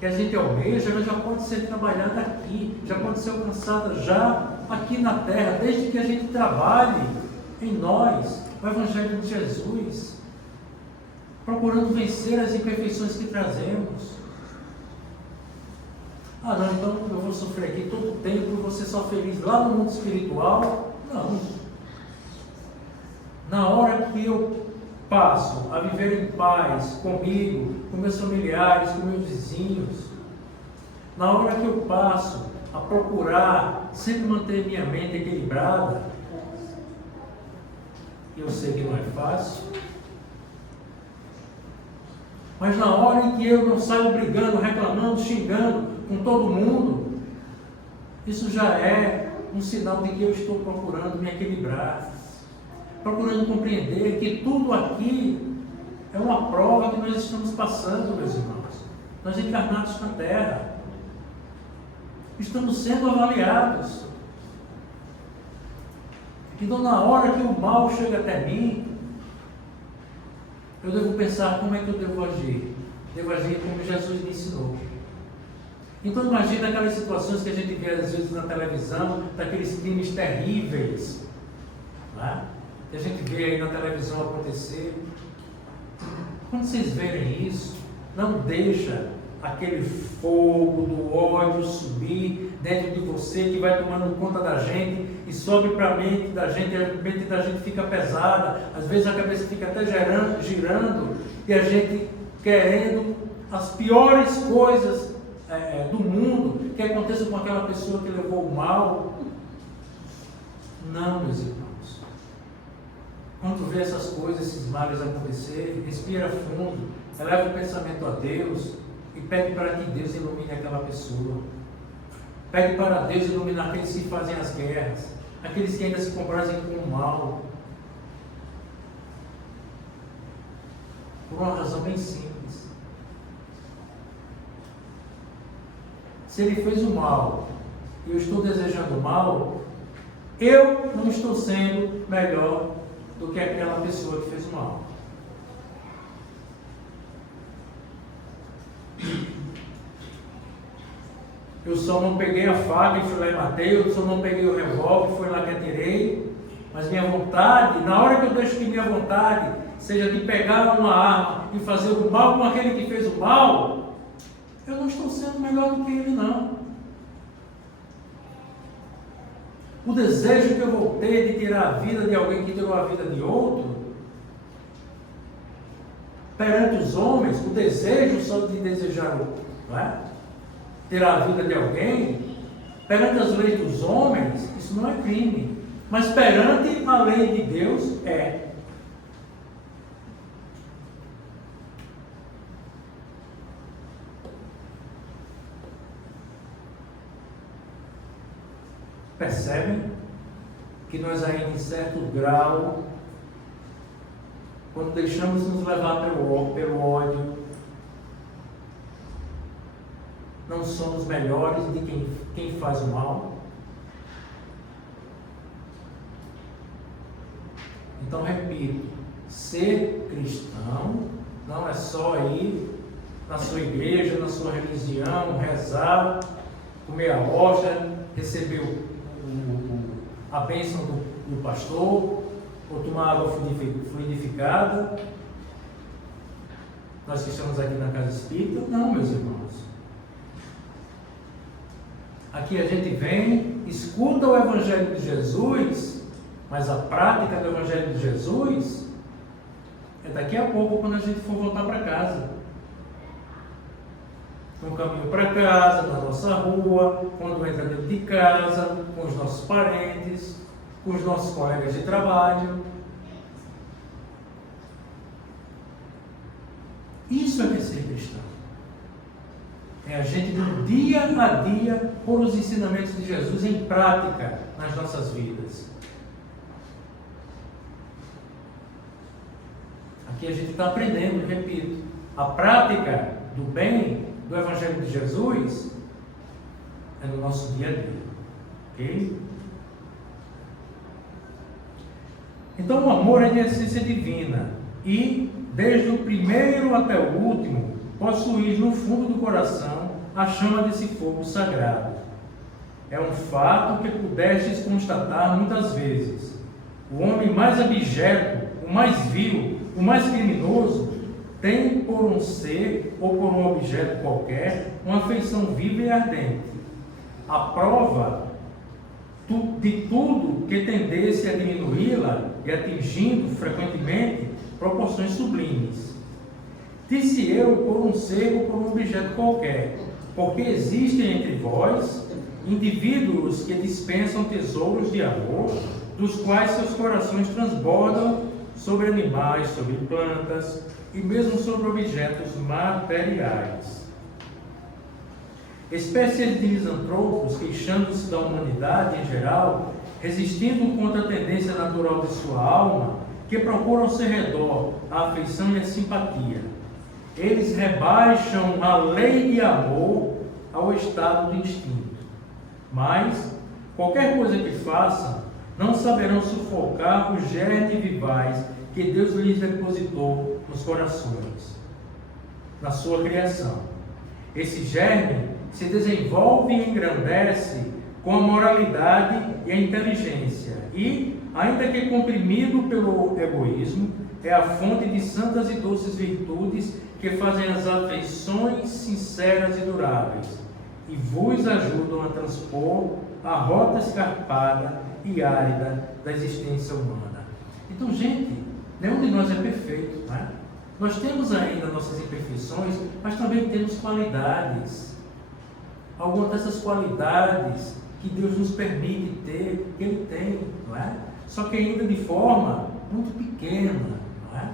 que a gente almeja, ela já pode ser trabalhada aqui, já pode ser alcançada já aqui na terra, desde que a gente trabalhe em nós o Evangelho de Jesus, procurando vencer as imperfeições que trazemos. Ah, não, então eu vou sofrer aqui todo o tempo e vou ser só feliz lá no mundo espiritual? Não. Na hora que eu passo a viver em paz comigo, com meus familiares, com meus vizinhos, na hora que eu passo a procurar sempre manter minha mente equilibrada, eu sei que não é fácil, mas na hora em que eu não saio brigando, reclamando, xingando com todo mundo, isso já é um sinal de que eu estou procurando me equilibrar, procurando compreender que tudo aqui é uma prova que nós estamos passando, meus irmãos. Nós encarnados na Terra, estamos sendo avaliados. Então, na hora que o mal chega até mim, eu devo pensar como é que eu devo agir. Devo agir como Jesus me ensinou. Então, imagina aquelas situações que a gente vê às vezes na televisão, daqueles crimes terríveis, né, que a gente vê aí na televisão acontecer. Quando vocês verem isso, não deixa aquele fogo do ódio subir dentro de você, que vai tomando conta da gente e sobe para a mente da gente, a mente da gente fica pesada, às vezes a cabeça fica até girando e a gente querendo as piores coisas do mundo que aconteça com aquela pessoa que levou o mal. Não, meus irmãos. Quando vê essas coisas, esses males acontecer, respira fundo, eleva o pensamento a Deus e pede para que Deus ilumine aquela pessoa. Pede para Deus iluminar aqueles que fazem as guerras, aqueles que ainda se comprazem com o mal. Por uma razão bem simples. Se ele fez o mal e eu estou desejando o mal, eu não estou sendo melhor do que aquela pessoa que fez o mal. Eu só não peguei a faca e fui lá e matei, eu só não peguei o revólver e fui lá que atirei, mas minha vontade, na hora que eu deixo que minha vontade seja de pegar uma arma e fazer o mal com aquele que fez o mal, eu não estou sendo melhor do que ele, não. O desejo que eu vou ter de tirar a vida de alguém que tirou a vida de outro, perante os homens, o desejo só de desejar, não é? Tirar a vida de alguém, perante as leis dos homens, isso não é crime. Mas perante a lei de Deus, é. Percebem que nós ainda em certo grau, quando deixamos nos levar pelo ódio, não somos melhores de quem faz o mal? Então, repito, ser cristão não é só ir na sua igreja, na sua religião, rezar, comer a hóstia, receber a bênção do pastor, ou tomar água fluidificada. Nós que estamos aqui na Casa Espírita, não, meus irmãos. Aqui a gente vem, escuta o Evangelho de Jesus, mas a prática do Evangelho de Jesus é daqui a pouco, quando a gente for voltar para casa. No caminho para casa, na nossa rua, quando entra dentro de casa, com os nossos parentes, com os nossos colegas de trabalho. Isso é que é ser cristão. É a gente, no dia a dia, pôr os ensinamentos de Jesus em prática nas nossas vidas. Aqui a gente está aprendendo, repito, a prática do bem, do Evangelho de Jesus, é no nosso dia a dia. Ok? Então o amor é de essência divina e, desde o primeiro até o último, possuir no fundo do coração a chama desse fogo sagrado. É um fato que pudestes constatar muitas vezes. O homem mais abjeto, o mais vil, o mais criminoso, tem por um ser ou por um objeto qualquer uma afeição viva e ardente. A prova de tudo que tendesse a diminuí-la e atingindo frequentemente proporções sublimes. Disse eu por um ser ou por um objeto qualquer, porque existem entre vós indivíduos que dispensam tesouros de amor, dos quais seus corações transbordam sobre animais, sobre plantas e mesmo sobre objetos materiais. Espécies de misantropos, queixando-se da humanidade em geral, resistindo contra a tendência natural de sua alma, que procuram ao seu redor a afeição e a simpatia. Eles rebaixam a lei de amor ao estado do instinto. Mas, qualquer coisa que façam, não saberão sufocar o germe vivaz que Deus lhes depositou nos corações, na sua criação. Esse germe se desenvolve e engrandece com a moralidade e a inteligência e, ainda que comprimido pelo egoísmo, é a fonte de santas e doces virtudes que fazem as afeições sinceras e duráveis e vos ajudam a transpor a rota escarpada e árida da existência humana. Então, gente, nenhum de nós é perfeito, né? Nós temos ainda nossas imperfeições, mas também temos qualidades. Algumas dessas qualidades que Deus nos permite ter, que Ele tem, não é? Só que ainda de forma muito pequena, não é?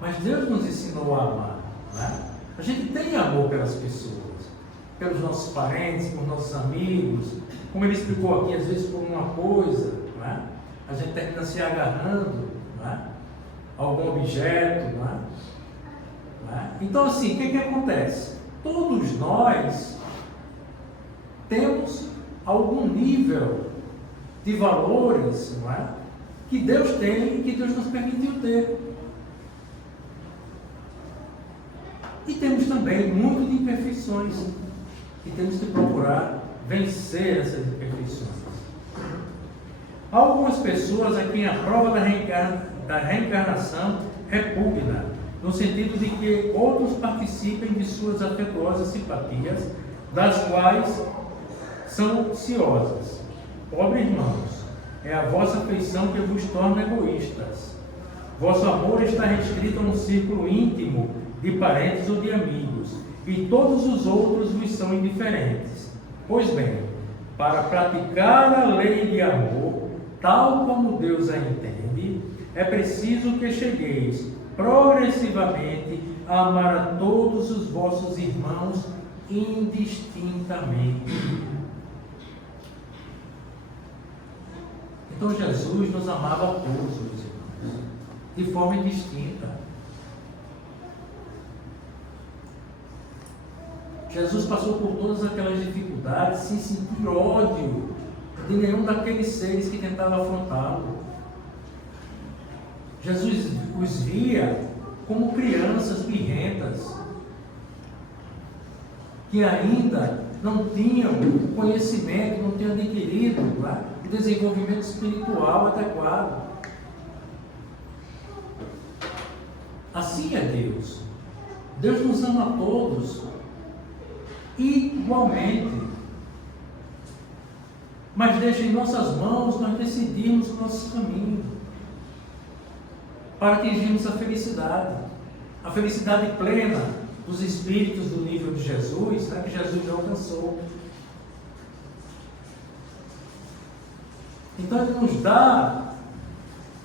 Mas Deus nos ensinou a amar, não é? A gente tem amor pelas pessoas, pelos nossos parentes, por nossos amigos, como ele explicou aqui, às vezes por uma coisa, não é? A gente termina se agarrando, não é? A algum objeto, não é? Não é? Então, assim, o que acontece? Todos nós temos algum nível de valores, não é? Que Deus tem e que Deus nos permitiu ter. E temos também muito de imperfeições e temos que procurar vencer essas imperfeições. Há algumas pessoas a quem a prova da reencarnação repugna no sentido de que outros participem de suas afetuosas simpatias, das quais são ciosas. Pobres irmãos, é a vossa afeição que vos torna egoístas. Vosso amor está restrito a um círculo íntimo de parentes ou de amigos, e todos os outros vos são indiferentes. Pois bem, para praticar a lei de amor, tal como Deus a entende, é preciso que chegueis progressivamente a amar a todos os vossos irmãos indistintamente. Então Jesus nos amava a todos, meus irmãos, de forma indistinta. Jesus passou por todas aquelas dificuldades sem sentir ódio de nenhum daqueles seres que tentavam afrontá-lo. Jesus os via como crianças birrentas, que ainda não tinham conhecimento, não tinham adquirido o desenvolvimento espiritual adequado. Assim é Deus. Deus nos ama a todos igualmente, mas deixa em nossas mãos nós decidirmos o nosso caminho para atingirmos a felicidade plena dos espíritos do nível de Jesus, que Jesus já alcançou. Então Ele nos dá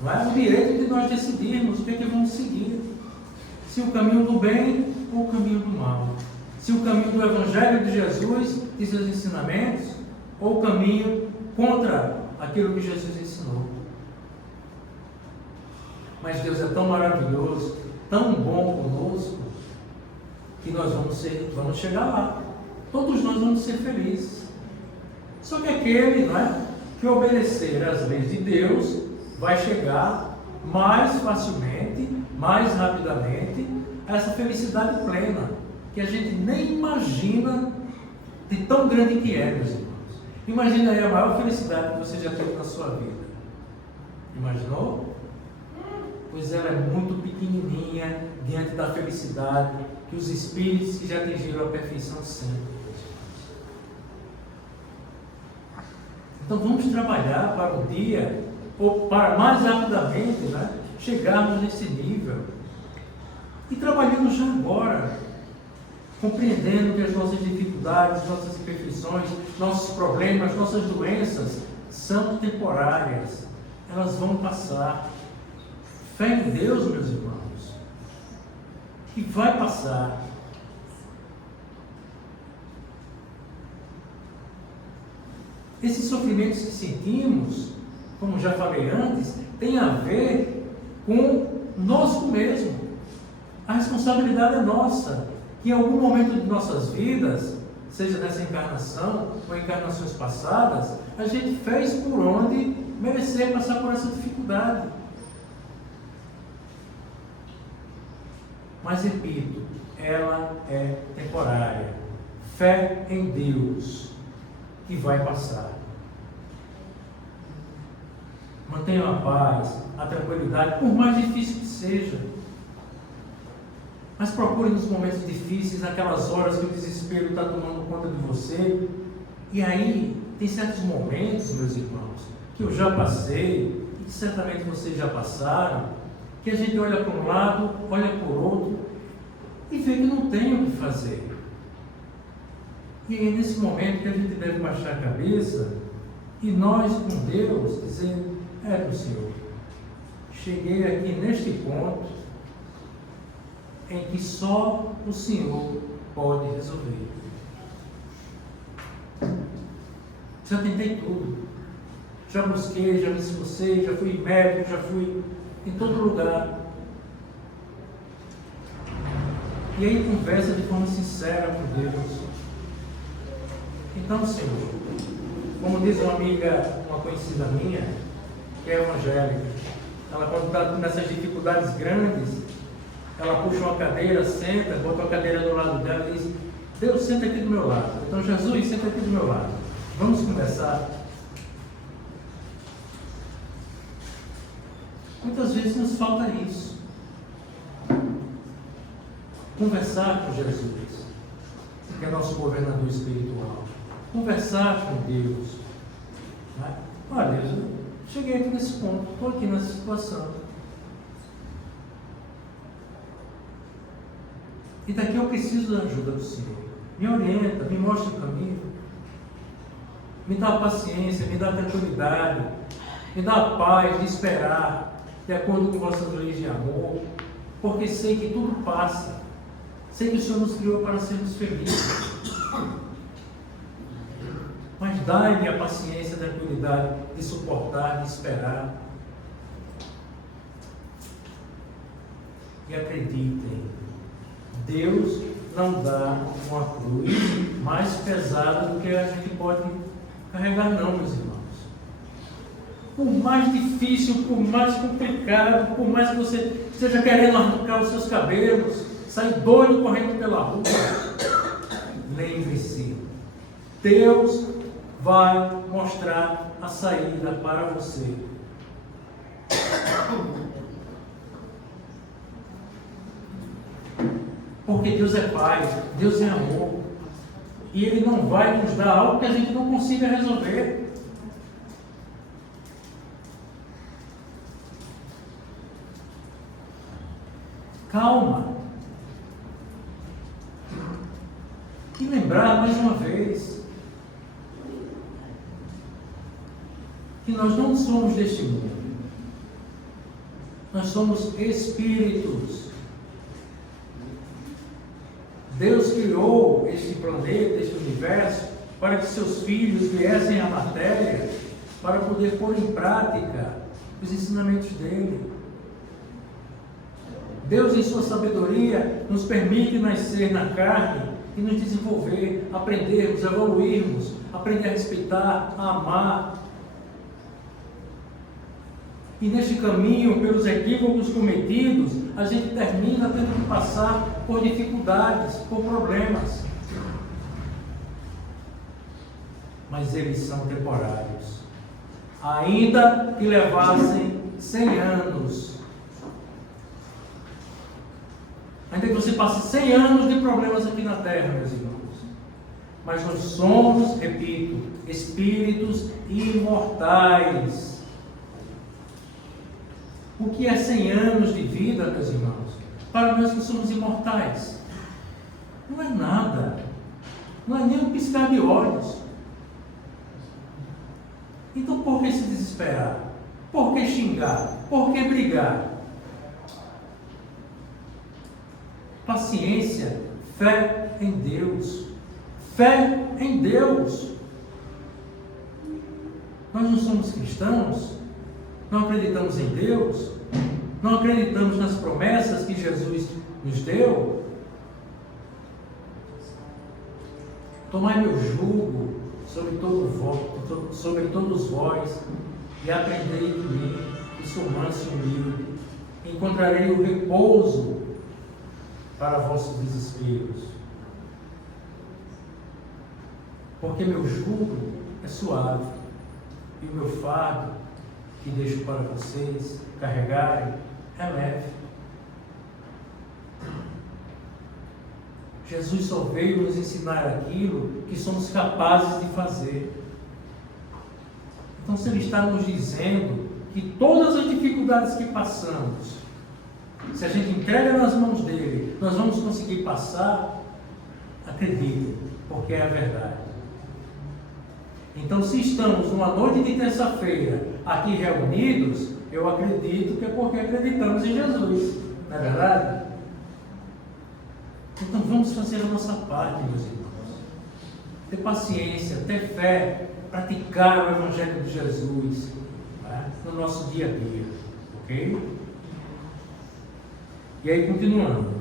o direito de nós decidirmos o que é que vamos seguir, se o caminho do bem ou o caminho do mal, se o caminho do Evangelho de Jesus e seus ensinamentos, ou o caminho contra aquilo que Jesus ensinou. Mas Deus é tão maravilhoso, tão bom conosco, que nós vamos chegar lá. Todos nós vamos ser felizes. Só que aquele que obedecer às leis de Deus vai chegar mais facilmente, mais rapidamente a essa felicidade plena, que a gente nem imagina de tão grande que é, meus irmãos. Imagina aí a maior felicidade que você já teve na sua vida. Imaginou? Pois ela é muito pequenininha diante da felicidade que os espíritos que já atingiram a perfeição sentem. Então vamos trabalhar para um dia, ou para mais rapidamente, chegarmos nesse nível. E trabalhando já agora, compreendendo que as nossas dificuldades, nossas imperfeições, nossos problemas, nossas doenças são temporárias. Elas vão passar. Fé em Deus, meus irmãos, que vai passar. Esses sofrimentos que sentimos, como já falei antes, tem a ver com nós mesmos. A responsabilidade é nossa, que em algum momento de nossas vidas, seja nessa encarnação ou encarnações passadas, a gente fez por onde merecer passar por essa dificuldade. Mas repito, ela é temporária. Fé em Deus, que vai passar. Mantenha a paz, a tranquilidade, por mais difícil que seja. Mas procure nos momentos difíceis, naquelas horas que o desespero está tomando conta de você. E aí, tem certos momentos, meus irmãos, que eu já passei, e que certamente vocês já passaram, que a gente olha para um lado, olha por outro, e vê que não tem o que fazer. E é nesse momento que a gente deve baixar a cabeça, e nós, com Deus, dizer: meu Senhor, cheguei aqui neste ponto, em que só o Senhor pode resolver. Já tentei tudo. Já busquei, já me esforcei, já fui médico, já fui em todo lugar. E aí conversa de forma sincera com Deus. Então, Senhor, como diz uma amiga, uma conhecida minha, que é evangélica, ela quando está nessas dificuldades grandes, ela puxa uma cadeira, senta, bota a cadeira do lado dela e diz: Deus, senta aqui do meu lado. Então, Jesus, senta aqui do meu lado. Vamos conversar. Muitas vezes nos falta isso. Conversar com Jesus, que é nosso governador espiritual. Conversar com Deus. Né? Olha, eu cheguei aqui nesse ponto, estou aqui nessa situação. E daqui eu preciso da ajuda do Senhor. Me orienta, me mostra o caminho. Me dá paciência, me dá tranquilidade, me dá a paz de esperar, de acordo com vossas leis de amor, porque sei que tudo passa. Sei que o Senhor nos criou para sermos felizes. Mas dai-me a paciência e a tranquilidade de suportar, de esperar. E acreditem, Deus não dá uma cruz mais pesada do que a gente pode carregar, não, meus irmãos. Por mais difícil, por mais complicado, por mais que você esteja querendo arrancar os seus cabelos, sair doido correndo pela rua, lembre-se, Deus vai mostrar a saída para você. Porque Deus é Pai, Deus é amor. E Ele não vai nos dar algo que a gente não consiga resolver. Calma. E lembrar mais uma vez que nós não somos deste mundo. Nós somos espíritos. Deus criou este planeta, este universo, para que seus filhos viessem à matéria, para poder pôr em prática os ensinamentos dele. Deus, em sua sabedoria, nos permite nascer na carne e nos desenvolver, aprendermos, evoluirmos, aprender a respeitar, a amar. E neste caminho, pelos equívocos cometidos, a gente termina tendo que passar por dificuldades, por problemas. Mas eles são temporários. Ainda que levassem 100 anos. Ainda que você passe 100 anos de problemas aqui na Terra, meus irmãos. Mas nós somos, repito, espíritos imortais. O que é 100 anos de vida, meus irmãos? Para nós que somos imortais, não é nada, não é nem um piscar de olhos. Então por que se desesperar? Por que xingar? Por que brigar? Paciência, fé em Deus. Fé em Deus. Nós não somos cristãos? Não acreditamos em Deus? Não acreditamos nas promessas que Jesus nos deu? Tomai meu jugo sobre todos vós e aprendei de mim, que sou manso e humilde. Encontrarei o repouso para vossos desesperos. Porque meu jugo é suave e o meu fardo que deixo para vocês carregarem é leve. Jesus só veio nos ensinar aquilo que somos capazes de fazer. Então, se Ele está nos dizendo que todas as dificuldades que passamos, se a gente entrega nas mãos dele, nós vamos conseguir passar, acreditem, porque é a verdade. Então, se estamos numa noite de terça-feira aqui reunidos, eu acredito que é porque acreditamos em Jesus, não é verdade? Então vamos fazer a nossa parte, meus irmãos. Ter paciência, ter fé, praticar o Evangelho de Jesus, né, no nosso dia a dia, ok? E aí, continuando.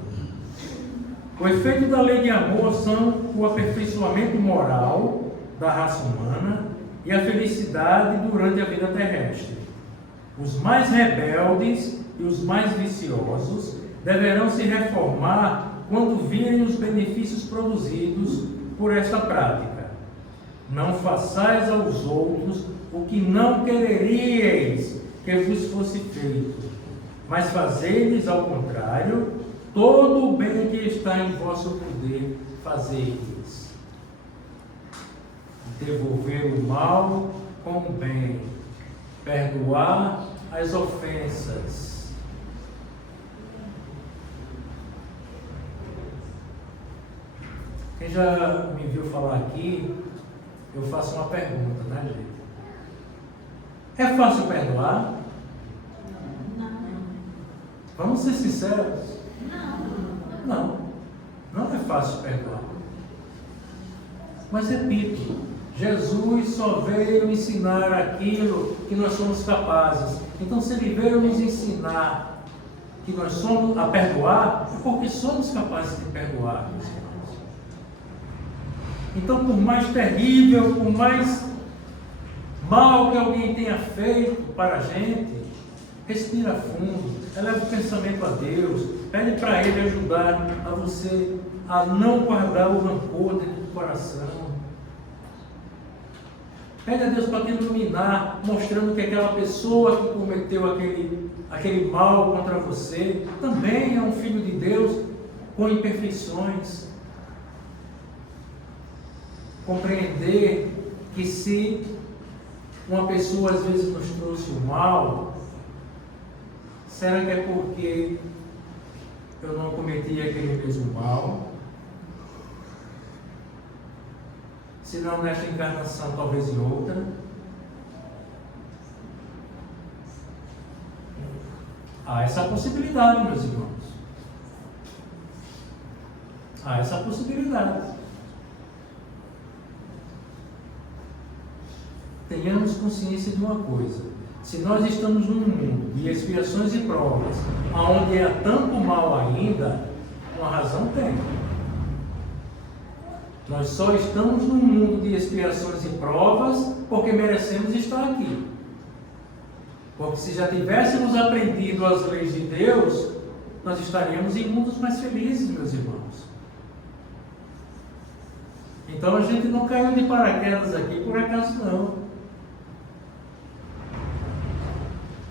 O efeito da lei de amor são o aperfeiçoamento moral da raça humana e a felicidade durante a vida terrestre. Os mais rebeldes e os mais viciosos deverão se reformar quando virem os benefícios produzidos por esta prática. Não façais aos outros o que não quereríeis que vos fosse feito, mas fazei-lhes ao contrário, todo o bem que está em vosso poder, fazei-lhes. Devolver o mal com o bem, perdoar as ofensas. Quem já me viu falar aqui, eu faço uma pergunta, né, gente? É fácil perdoar? Vamos ser sinceros? Não é fácil perdoar. Mas repito, Jesus só veio ensinar aquilo que nós somos capazes. Então, se Ele veio nos ensinar que nós somos a perdoar, é porque somos capazes de perdoar, meus irmãos. Então, por mais terrível, por mais mal que alguém tenha feito para a gente, respira fundo, eleva o pensamento a Deus, pede para Ele ajudar a você a não guardar o rancor dentro do coração. Pede a Deus para te iluminar, mostrando que aquela pessoa que cometeu aquele mal contra você também é um filho de Deus com imperfeições. Compreender que se uma pessoa às vezes nos trouxe o mal, será que é porque eu não cometi aquele mesmo mal? Se não nesta encarnação, talvez em outra. Há essa possibilidade, meus irmãos. Há essa possibilidade. Tenhamos consciência de uma coisa: se nós estamos num mundo de expiações e provas, onde há tanto mal ainda, uma razão tem. Nós só estamos num mundo de expiações e provas porque merecemos estar aqui. Porque se já tivéssemos aprendido as leis de Deus, nós estaríamos em mundos mais felizes, meus irmãos. Então a gente não caiu de paraquedas aqui por acaso não.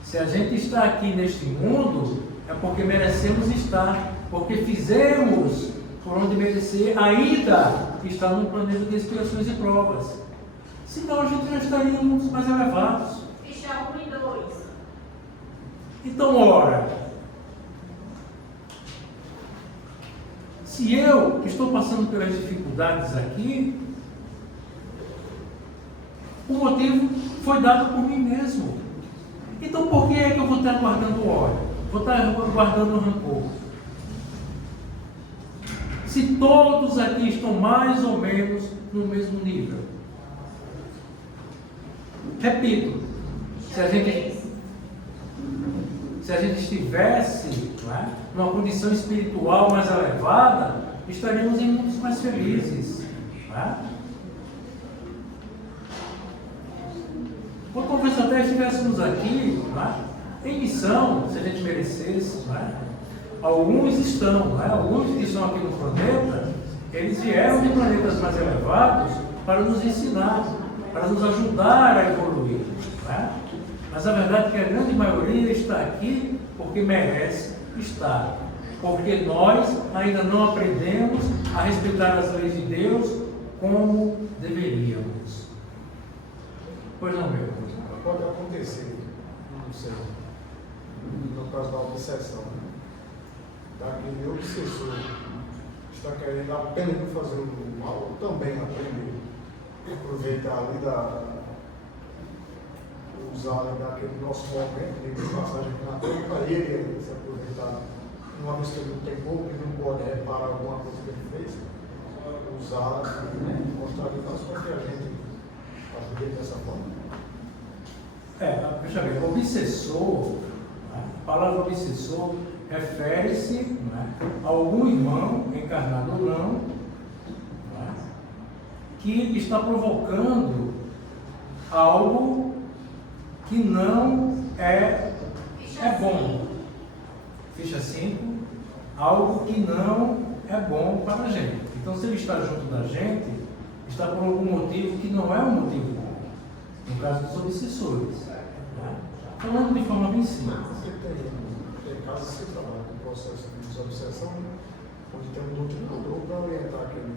Se a gente está aqui neste mundo, é porque merecemos estar, porque fizemos por onde merecer, ainda está num planeta de expiações e provas. Senão a gente já estaria em mundos mais elevados. Ficha 1 e 2. Então, ora, se eu que estou passando pelas dificuldades aqui, o motivo foi dado por mim mesmo. Então, por que é que eu vou estar guardando ódio? Vou estar guardando rancor? Se todos aqui estão mais ou menos no mesmo nível. Repito, se a gente estivesse, não é, numa condição espiritual mais elevada, estaríamos em mundos mais felizes. Não é? Ou talvez até estivéssemos aqui, não é, em missão, se a gente merecesse. Não é? Alguns estão, não é? Alguns que estão aqui no planeta, eles vieram de planetas mais elevados para nos ensinar, para nos ajudar a evoluir. Não é? Mas a verdade é que a grande maioria está aqui porque merece estar. Porque nós ainda não aprendemos a respeitar as leis de Deus como deveríamos. Pois não, meu? Pode acontecer, não sei, no caso da obsessão, daquele obsessor está querendo apenas fazer o mal, também aprender, aproveitar ali usar daquele nosso momento de passagem aqui na Terra para ele se aproveitar, uma vez que ele não tem pouco, ele não pode reparar alguma coisa que ele fez, usar, mostrar que nós para que a gente ajude dessa forma. Veja bem, obsessor, né? A palavra obsessor refere-se, né, a algum irmão, encarnado ou não, né, que está provocando algo que não é bom. Ficha 5, algo que não é bom para a gente. Então, se ele está junto da gente, está por algum motivo que não é um motivo bom. No caso dos obsessores. Né? Falando de forma bem simples. Tem casos que você trabalha com processo de desobsessão, onde tem um doutrinador para orientar aquele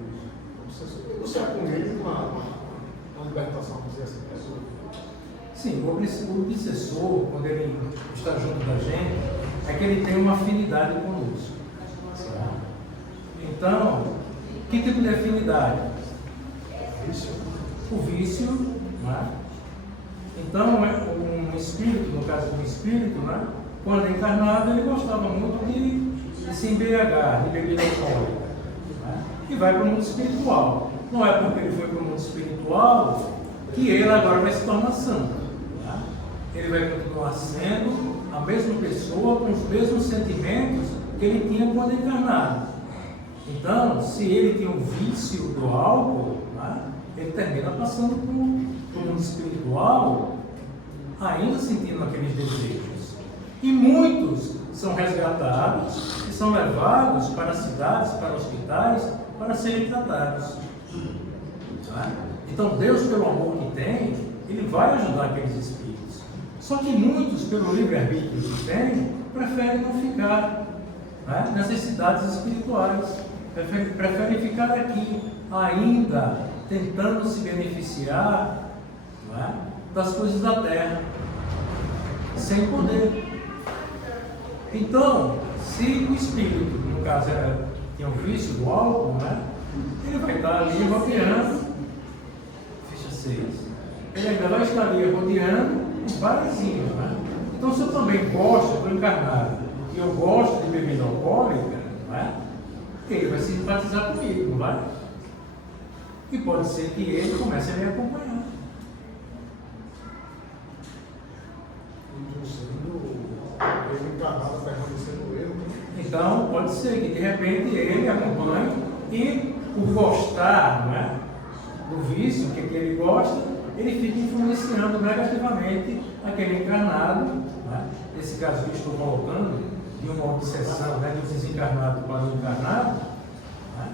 obsessor, negociar com ele uma libertação, vamos dizer assim. Sim, o obsessor, quando ele está junto da gente, é que ele tem uma afinidade conosco. Certo? Então, que tipo de afinidade? O vício, não é? Então, um espírito, no caso do espírito, né, quando encarnado, ele gostava muito de se embriagar, de bebida alcoólica. Né, e vai para o mundo espiritual. Não é porque ele foi para o mundo espiritual que ele agora vai se tornar santo. Né? Ele vai continuar sendo a mesma pessoa, com os mesmos sentimentos que ele tinha quando encarnado. Então, se ele tinha um vício do álcool, né, ele termina passando por o mundo espiritual, ainda sentindo aqueles desejos. E muitos são resgatados e são levados para cidades, para hospitais, para serem tratados. Tá? Então Deus, pelo amor que tem, Ele vai ajudar aqueles espíritos. Só que muitos, pelo livre-arbítrio que têm, preferem não ficar, né, nessas cidades espirituais. Preferem ficar aqui, ainda tentando se beneficiar, né, das coisas da terra, sem poder. Então, se o espírito, no caso tinha um vício do álcool, né, ele vai estar ali rodeando, ficha 6, ele ainda vai estar ali rodeando os barzinhos, né? Então, se eu também gosto, estou encarnado, e eu gosto de bebida alcoólica, né, ele vai simpatizar comigo, não vai? E pode ser que ele comece a me acompanhar. Ele encarnado permanecendo eu. Então, pode ser que de repente ele acompanhe e, por gostar, não é, do vício que ele gosta, ele fica influenciando negativamente aquele encarnado. Não é? Esse caso que eu estou colocando, de uma obsessão, né, de um desencarnado para o encarnado, não é?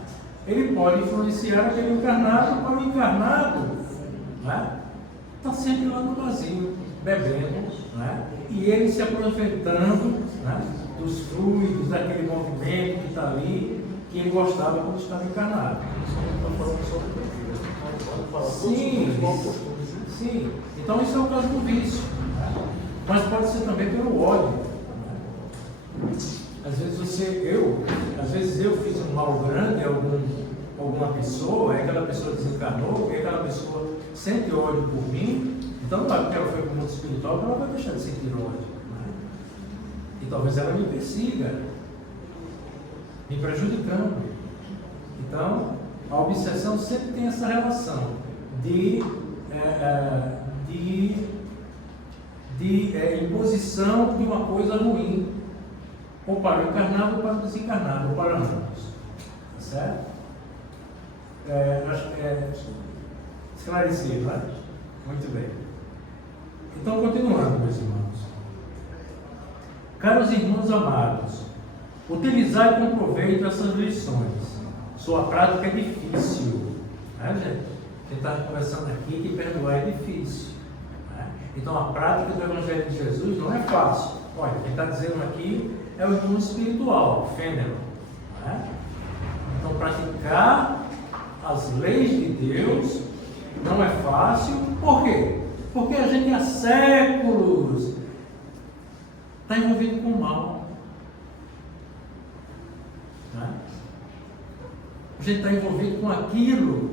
Ele pode influenciar aquele encarnado para o encarnado. Está sempre lá no vazio, bebendo, não é? E ele se aproveitando, né, dos fluidos, daquele movimento que está ali, que ele gostava quando estava encarnado. Sim, sim. Então isso é o caso do vício. Né? Mas pode ser também pelo ódio. Né? Às vezes eu fiz um mal grande a alguma pessoa, aí aquela pessoa desencarnou, e aquela pessoa sente ódio por mim. Então não é porque ela foi para o mundo espiritual que ela vai deixar de sentir ódio. Né? E talvez ela me persiga, me prejudicando. Então, a obsessão sempre tem essa relação de imposição de uma coisa ruim, ou para o encarnado ou para o desencarnado, ou para ambos. Tá certo? Acho que é esclarecido, não é? Muito bem. Então, continuando, meus irmãos. Caros irmãos amados, utilizai com proveito essas lições. Sua prática é difícil. Né, gente? Quem está conversando aqui que perdoar é difícil. Né? Então, a prática do Evangelho de Jesus não é fácil. Olha, quem está dizendo aqui é o irmão espiritual, Fênelon. Né? Então, praticar as leis de Deus não é fácil. Por quê? Porque a gente há séculos está envolvido com o mal. Né? A gente está envolvido com aquilo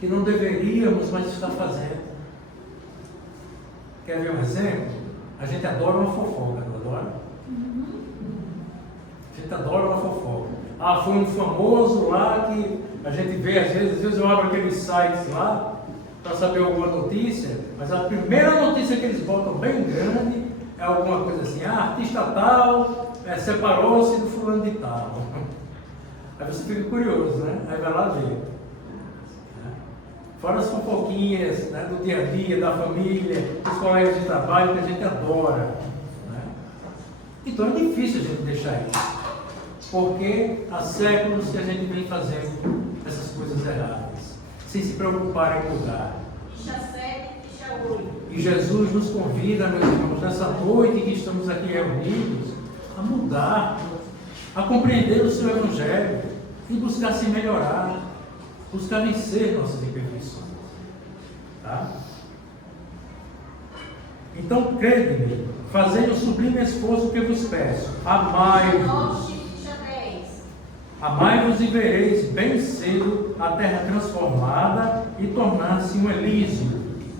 que não deveríamos mais estar fazendo. Quer ver um exemplo? A gente adora uma fofoca, não adora? A gente adora uma fofoca. Ah, foi um famoso lá que a gente vê, às vezes eu abro aqueles sites lá para saber alguma notícia, mas a primeira notícia que eles botam bem grande é alguma coisa assim, artista tal separou-se do fulano de tal. Aí você fica curioso, né? Aí vai lá ver. Fora as fofoquinhas, né, do dia a dia, da família, dos colegas de trabalho que a gente adora. Né? Então é difícil a gente deixar isso. Porque há séculos que a gente vem fazendo essas coisas erradas, sem se preocupar em mudar. Ficha 7, ficha 8. E Jesus nos convida, meus irmãos, nessa noite que estamos aqui reunidos, a mudar, a compreender o seu Evangelho e buscar se melhorar, buscar vencer nossas imperfeições. Tá? Então, crede-me, fazei o sublime esforço que vos peço. Amai-vos. Amai-vos e vereis bem cedo a terra transformada e tornar-se um Elísio,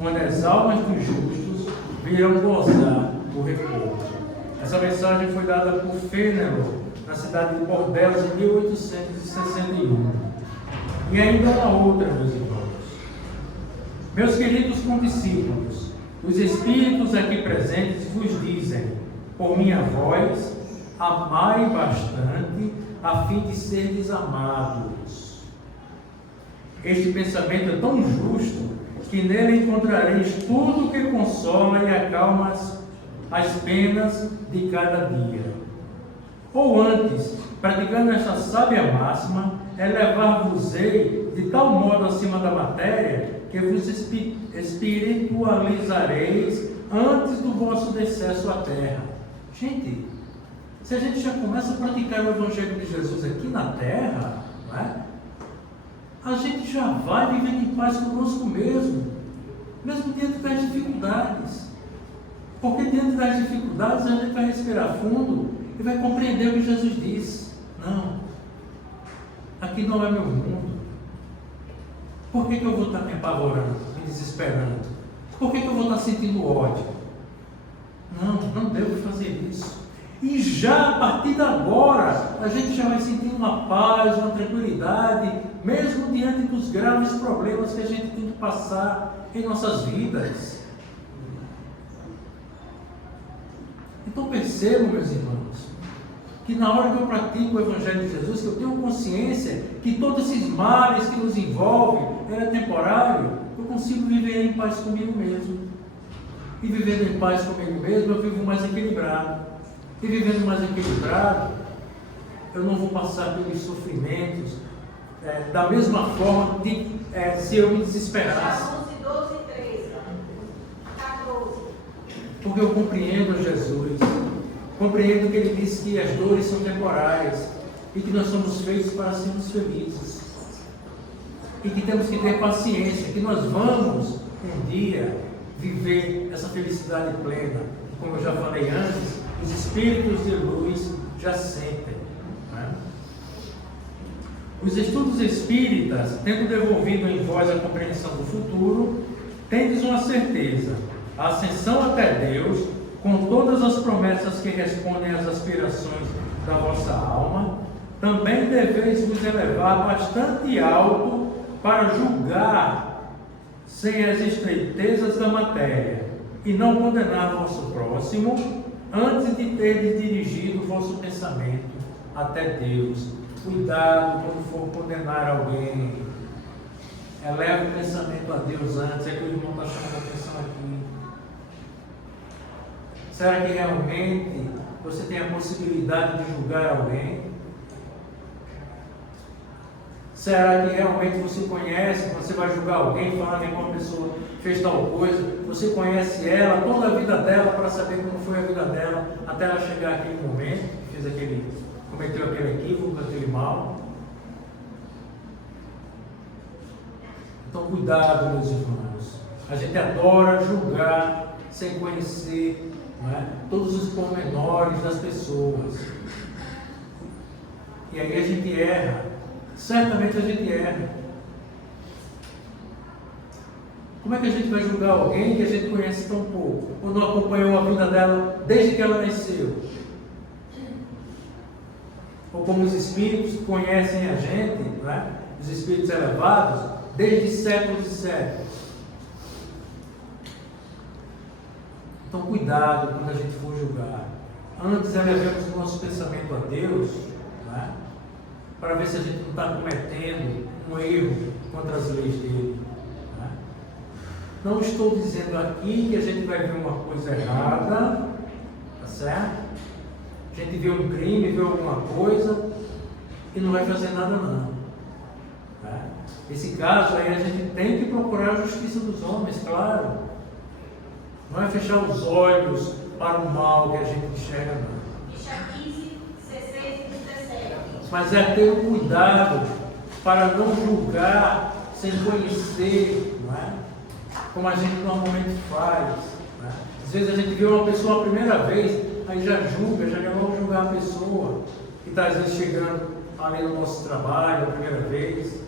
onde as almas dos justos virão gozar o repouso. Essa mensagem foi dada por Fênelon, na cidade de Bordeaux, em 1861. E ainda uma outra, meus irmãos. Meus queridos condiscípulos, os Espíritos aqui presentes vos dizem, por minha voz, amai bastante, a fim de serdes amados. Este pensamento é tão justo, que nele encontrareis tudo que consola e acalma as penas de cada dia. Ou antes, praticando esta sábia máxima, elevar-vos-ei de tal modo acima da matéria, que vos espiritualizareis antes do vosso decesso à terra. Gente, se a gente já começa a praticar o Evangelho de Jesus aqui na terra, não é? A gente já vai vivendo em paz conosco mesmo diante das dificuldades. Porque diante das dificuldades a gente vai respirar fundo e vai compreender o que Jesus diz. Não, aqui não é meu mundo. Por que eu vou estar me apavorando, me desesperando? Por que eu vou estar sentindo ódio? Não devo fazer isso. E já a partir de agora, a gente já vai sentir uma paz, uma tranquilidade, mesmo diante dos graves problemas que a gente tem que passar em nossas vidas. Então percebam, meus irmãos, que na hora que eu pratico o Evangelho de Jesus, que eu tenho consciência que todos esses males que nos envolvem é temporário, eu consigo viver em paz comigo mesmo. E vivendo em paz comigo mesmo, eu vivo mais equilibrado. E vivendo mais equilibrado, eu não vou passar pelos sofrimentos da mesma forma se eu me desesperasse. 12, 13, 14. Porque eu compreendo Jesus, compreendo que Ele disse que as dores são temporais e que nós somos feitos para sermos felizes. E que temos que ter paciência, que nós vamos um dia viver essa felicidade plena. Como eu já falei antes, os espíritos de luz já sentem. Né? Os estudos espíritas, tendo devolvido em vós a compreensão do futuro, tendes uma certeza, a ascensão até Deus, com todas as promessas que respondem às aspirações da vossa alma, também deveis vos elevar bastante alto para julgar sem as estreitezas da matéria, e não condenar o vosso próximo, antes de terdes dirigido o vosso pensamento até Deus. Cuidado quando for condenar alguém. Eleva o pensamento a Deus antes. É que o irmão está chamando a atenção aqui. Será que realmente você tem a possibilidade de julgar alguém? Será que realmente você conhece, você vai julgar alguém, falando que uma pessoa fez tal coisa, você conhece ela, toda a vida dela, para saber como foi a vida dela, até ela chegar àquele momento, cometeu aquele equívoco, aquele mal? Então cuidado, meus irmãos. A gente adora julgar sem conhecer, não é, todos os pormenores das pessoas. E aí a gente erra. Certamente a gente erra. Como é que a gente vai julgar alguém que a gente conhece tão pouco, ou não acompanhou a vida dela desde que ela nasceu? Ou como os espíritos que conhecem a gente, não é? Os espíritos elevados, desde séculos e séculos. Então cuidado quando a gente for julgar. Antes elevemos o nosso pensamento a Deus, não é? Para ver se a gente não está cometendo um erro contra as leis dele. Né? Não estou dizendo aqui que a gente vai ver uma coisa errada, tá certo? A gente vê um crime, vê alguma coisa e não vai fazer nada não. Né? Esse caso aí a gente tem que procurar a justiça dos homens, claro. Não é fechar os olhos para o mal que a gente enxerga não. Deixa 15. mas é ter o cuidado para não julgar sem conhecer, não é? Como a gente normalmente faz. Não é? Às vezes a gente vê uma pessoa a primeira vez, aí já julga, já vamos julgar a pessoa que está às vezes chegando ali no nosso trabalho a primeira vez,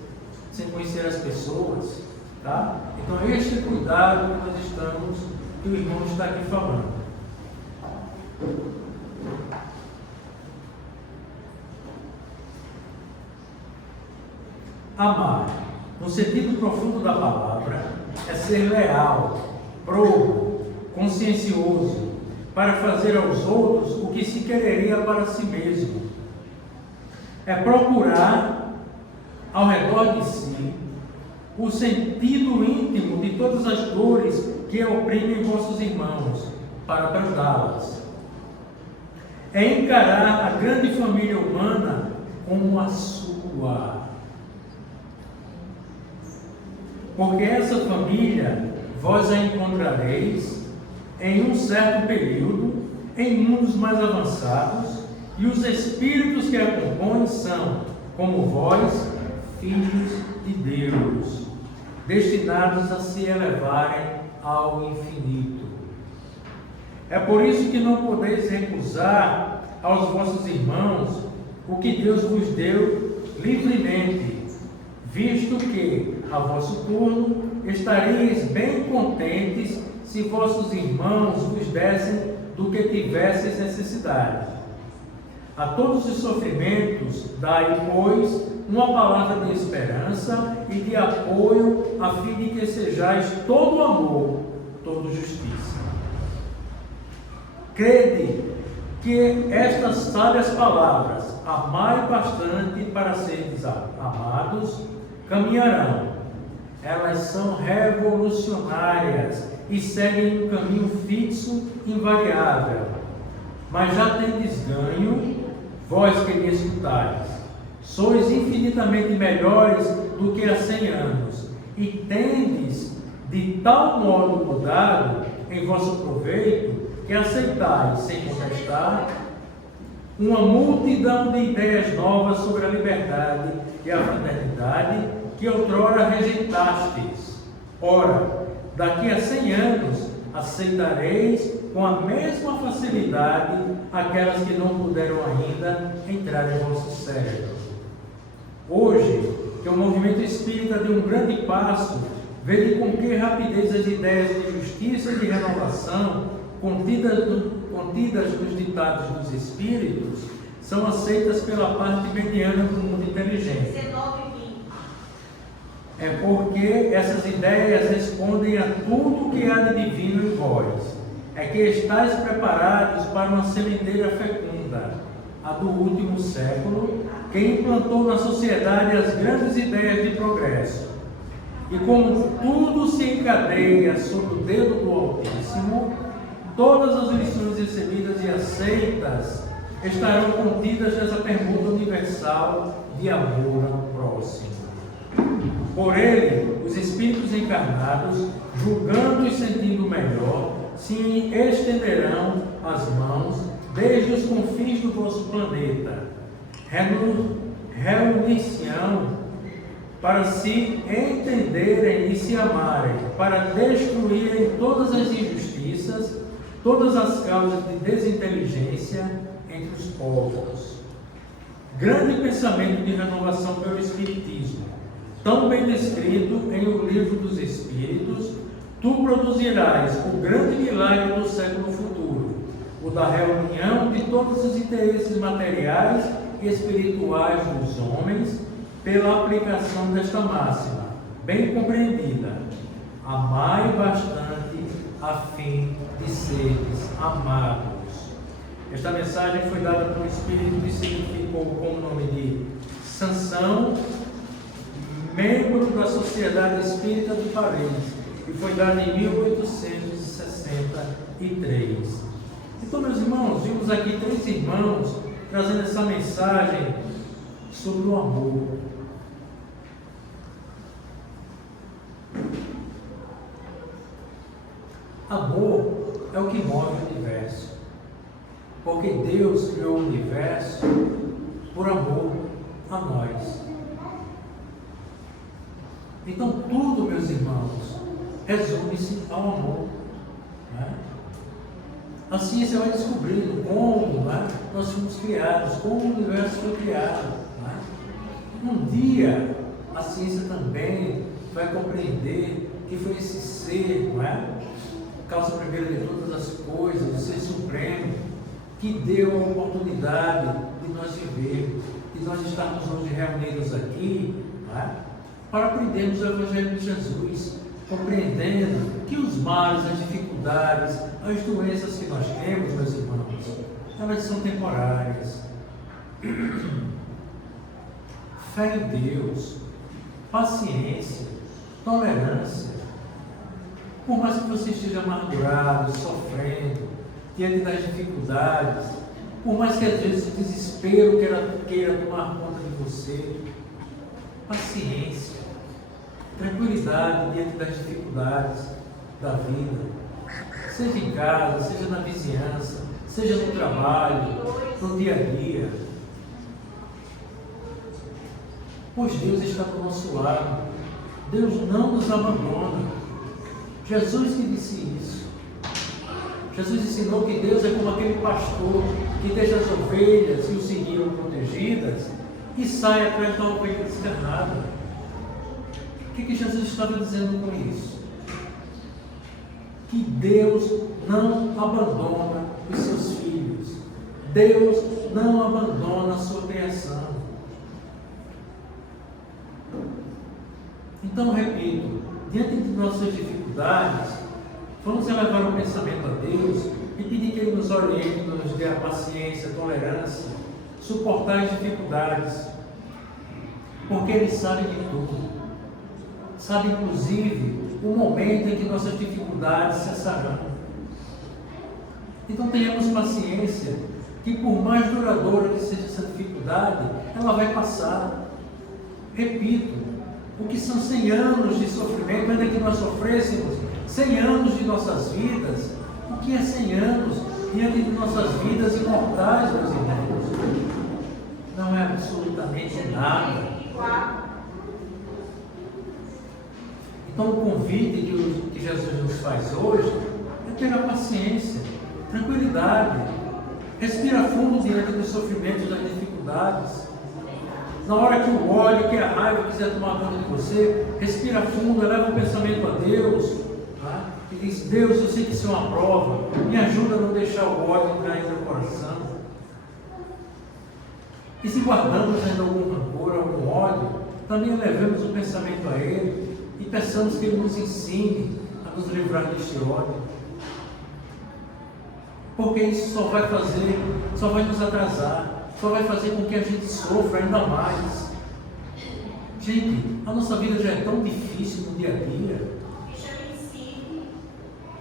sem conhecer as pessoas. Tá? Então este cuidado que nós estamos, que o irmão está aqui falando. Amar, no sentido profundo da palavra, é ser leal, probo, consciencioso, para fazer aos outros o que se quereria para si mesmo. É procurar, ao redor de si, o sentido íntimo de todas as dores que oprimem vossos irmãos, para brandá-las. É encarar a grande família humana como a sua. Porque essa família vós a encontrareis em um certo período, em mundos mais avançados, e os espíritos que a compõem são, como vós, filhos de Deus, destinados a se elevarem ao infinito. É por isso que não podeis recusar aos vossos irmãos o que Deus vos deu livremente, visto que, a vosso turno, estareis bem contentes se vossos irmãos vos dessem do que tivesseis necessidade. A todos os sofrimentos, dai, pois, uma palavra de esperança e de apoio, a fim de que sejais todo amor, toda justiça. Crede que estas sábias palavras, amai bastante para seres amados, caminharão. Elas são revolucionárias e seguem um caminho fixo, invariável. Mas já tendes ganho, vós que me escutais. Sois infinitamente melhores do que há 100 anos, e tendes de tal modo mudado em vosso proveito, que aceitais, sem contestar, uma multidão de ideias novas sobre a liberdade e a fraternidade que outrora rejeitastes. Ora, daqui a 100 anos aceitareis com a mesma facilidade aquelas que não puderam ainda entrar em vosso cérebro. Hoje, que o movimento espírita deu um grande passo, vede com que rapidez as ideias de justiça e de renovação contidas nos ditados dos espíritos são aceitas pela parte mediana do mundo inteligente. É porque essas ideias respondem a tudo que há de divino em vós. É que estáis preparados para uma sementeira fecunda, a do último século, que implantou na sociedade as grandes ideias de progresso. E como tudo se encadeia sob o dedo do Altíssimo, todas as lições recebidas e aceitas estarão contidas nessa permuta universal de amor ao próximo. Por ele, os espíritos encarnados, julgando e sentindo melhor, se estenderão as mãos desde os confins do vosso planeta, reunir-se-ão para se entenderem e se amarem, para destruírem todas as injustiças, todas as causas de desinteligência entre os povos. Grande pensamento de renovação pelo Espiritismo, tão bem descrito em O Livro dos Espíritos. Tu produzirás o grande milagre do século futuro, o da reunião de todos os interesses materiais e espirituais dos homens, pela aplicação desta máxima, bem compreendida: amai bastante a fim de seres amados. Esta mensagem foi dada por um espírito que significou com o nome de Sansão, membro da Sociedade Espírita de Paris, e foi dada em 1863. Então, meus irmãos, vimos aqui 3 irmãos trazendo essa mensagem sobre o amor. Amor é o que move o universo, porque Deus criou o universo por amor. a nós. Então tudo, meus irmãos, resume-se ao amor. Né? A ciência vai descobrindo como, né, nós fomos criados, como o universo foi criado. Né? Um dia a ciência também vai compreender que foi esse ser, não é? Causa primeira de todas as coisas, o ser supremo, que deu a oportunidade de nós vivermos, de nós estarmos hoje reunidos aqui, não é? Para aprendermos o Evangelho de Jesus, compreendendo que os males, as dificuldades, as doenças que nós temos, meus irmãos, elas são temporárias. Fé em Deus, paciência, tolerância. Por mais que você esteja amargurado, sofrendo, diante das dificuldades, por mais que às vezes o desespero queira tomar conta de você, paciência, tranquilidade diante das dificuldades da vida, seja em casa, seja na vizinhança, seja no trabalho, no dia a dia. Pois Deus está do nosso lado, Deus não nos abandona. Jesus que disse isso. Jesus ensinou que Deus é como aquele pastor que deixa as ovelhas e o seguiram protegidas e sai atrás da ovelha descarnada. O que Jesus estava dizendo com isso? Que Deus não abandona os seus filhos. Deus não abandona a sua criação. Então, repito, diante de nossas dificuldades, vamos elevar o pensamento a Deus e pedir que Ele nos oriente, nos dê a paciência, a tolerância, suportar as dificuldades, porque Ele sabe de tudo. Sabe, inclusive, o momento em que nossas dificuldades cessarão. Então, tenhamos paciência, que por mais duradoura que seja essa dificuldade, ela vai passar. Repito, o que são 100 anos de sofrimento, ainda que nós sofrêssemos 100 anos de nossas vidas, o que é 100 anos diante de nossas vidas imortais, meus irmãos? Não é absolutamente nada. Então, o convite que Jesus nos faz hoje é ter a paciência, tranquilidade, respira fundo diante dos sofrimentos e das dificuldades. Na hora que o ódio, que a raiva quiser tomar conta de você, respira fundo, eleva o pensamento a Deus, tá? E diz: Deus, eu sei que isso é uma prova, me ajuda a não deixar o ódio entrar em meu coração. E se guardamos ainda algum rancor, algum ódio, também elevemos o pensamento a Ele e peçamos que Ele nos ensine a nos livrar deste ódio. Porque isso só vai nos atrasar. Só vai fazer com que a gente sofra ainda mais. Gente, a nossa vida já é tão difícil no dia a dia.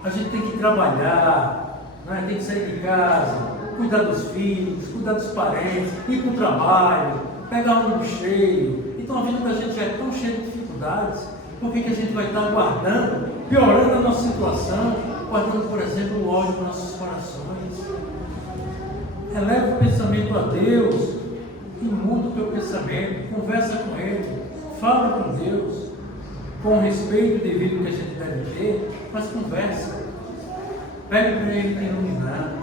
A gente tem que trabalhar, né? Tem que sair de casa, cuidar dos filhos, cuidar dos parentes, ir para o trabalho, pegar um ônibus cheio. Então a vida da gente já é tão cheia de dificuldades. Por que a gente vai estar guardando, piorando a nossa situação, guardando, por exemplo, o ódio nos nossos corações? Eleva o pensamento a Deus e muda o teu pensamento, conversa com Ele, fala com Deus, com o respeito devido que a gente deve ter, mas conversa. Pede para Ele te iluminar.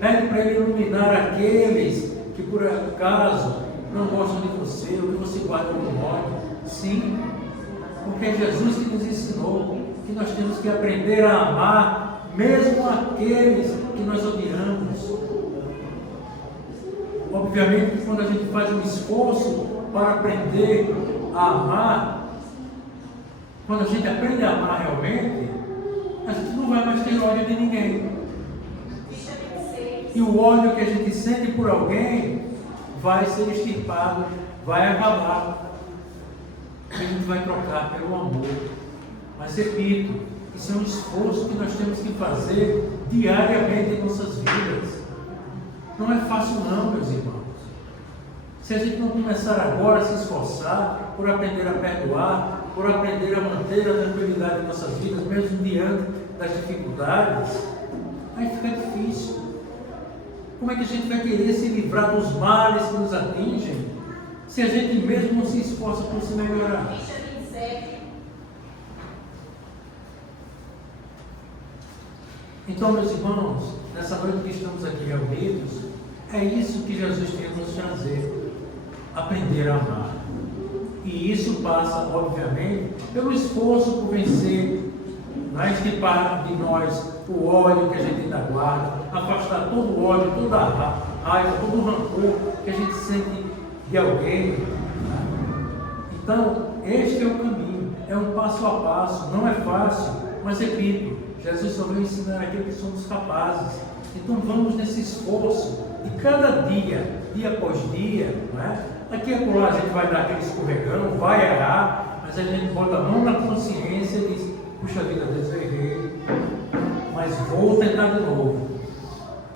Pede para Ele iluminar aqueles que por acaso não gostam de você, ou que você guarda como ódio. Sim, porque é Jesus que nos ensinou que nós temos que aprender a amar mesmo aqueles que nós odiamos. Obviamente que quando a gente faz um esforço para aprender a amar, quando a gente aprende a amar realmente, a gente não vai mais ter ódio de ninguém. E o ódio que a gente sente por alguém vai ser extirpado, vai acabar. A gente vai trocar pelo amor. Mas repito, isso é um esforço que nós temos que fazer diariamente em nossas vidas. Não é fácil não, meus irmãos. Se a gente não começar agora a se esforçar por aprender a perdoar, por aprender a manter a tranquilidade em nossas vidas, mesmo diante das dificuldades, aí fica difícil. Como é que a gente vai querer se livrar dos males que nos atingem se a gente mesmo não se esforça por se melhorar? Ficha 27. Então, meus irmãos, nessa noite que estamos aqui reunidos, é isso que Jesus tem a nos trazer: aprender a amar. E isso passa, obviamente, pelo esforço por vencer, extirpar de nós o ódio que a gente ainda guarda, afastar todo o ódio, toda a raiva, todo o rancor que a gente sente de alguém. Então, este é o caminho, é um passo a passo, não é fácil, mas repito, Jesus só veio ensinar aquilo que somos capazes. Então vamos nesse esforço de cada dia, dia após dia, não é? Aqui e acolá a gente vai dar aquele escorregão, vai errar, mas a gente bota a mão na consciência e diz: puxa vida, Deus, eu errei, mas vou tentar de novo.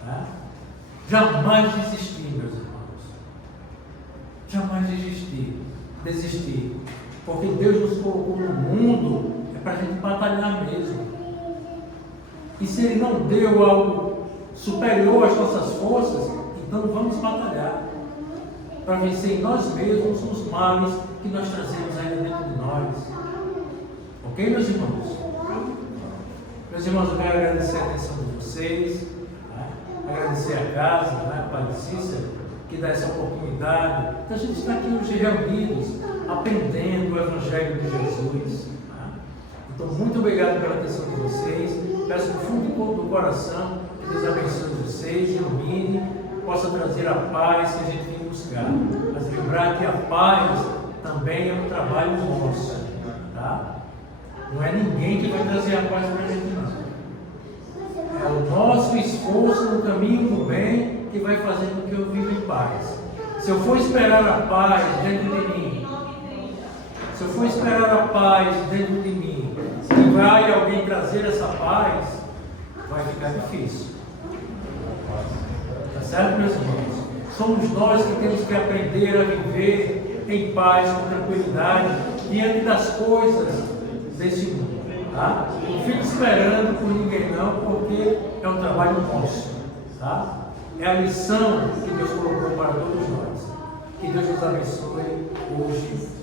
Tá? Jamais desistir, meus irmãos. Jamais desistir. Porque Deus nos colocou no mundo é para a gente batalhar mesmo. E se Ele não deu algo superior às nossas forças, então vamos batalhar para vencer em nós mesmos os males que nós trazemos ainda dentro de nós. Ok, meus irmãos? Meus irmãos, eu quero agradecer a atenção de vocês, né? Agradecer a casa, né? A Padre Cícero, que dá essa oportunidade da gente estar aqui hoje reunidos, aprendendo o Evangelho de Jesus. Né? Então, muito obrigado pela atenção de vocês. Peço do fundo do coração que Deus abençoe vocês, ilumine, possa trazer a paz que a gente vem buscar. Mas lembrar que a paz também é um trabalho nosso. Tá? Não é ninguém que vai trazer a paz para a gente, não. É o nosso esforço no caminho do bem que vai fazer com que eu viva em paz. Se eu for esperar a paz dentro de mim, se eu for esperar a paz dentro de mim, e vai alguém trazer essa paz, vai ficar difícil. Tá certo, meus irmãos? Somos nós que temos que aprender a viver em paz, com tranquilidade, diante das coisas desse mundo. Tá? Não fique esperando por ninguém não, porque é um trabalho nosso. Tá? É a lição que Deus colocou para todos nós. Que Deus nos abençoe hoje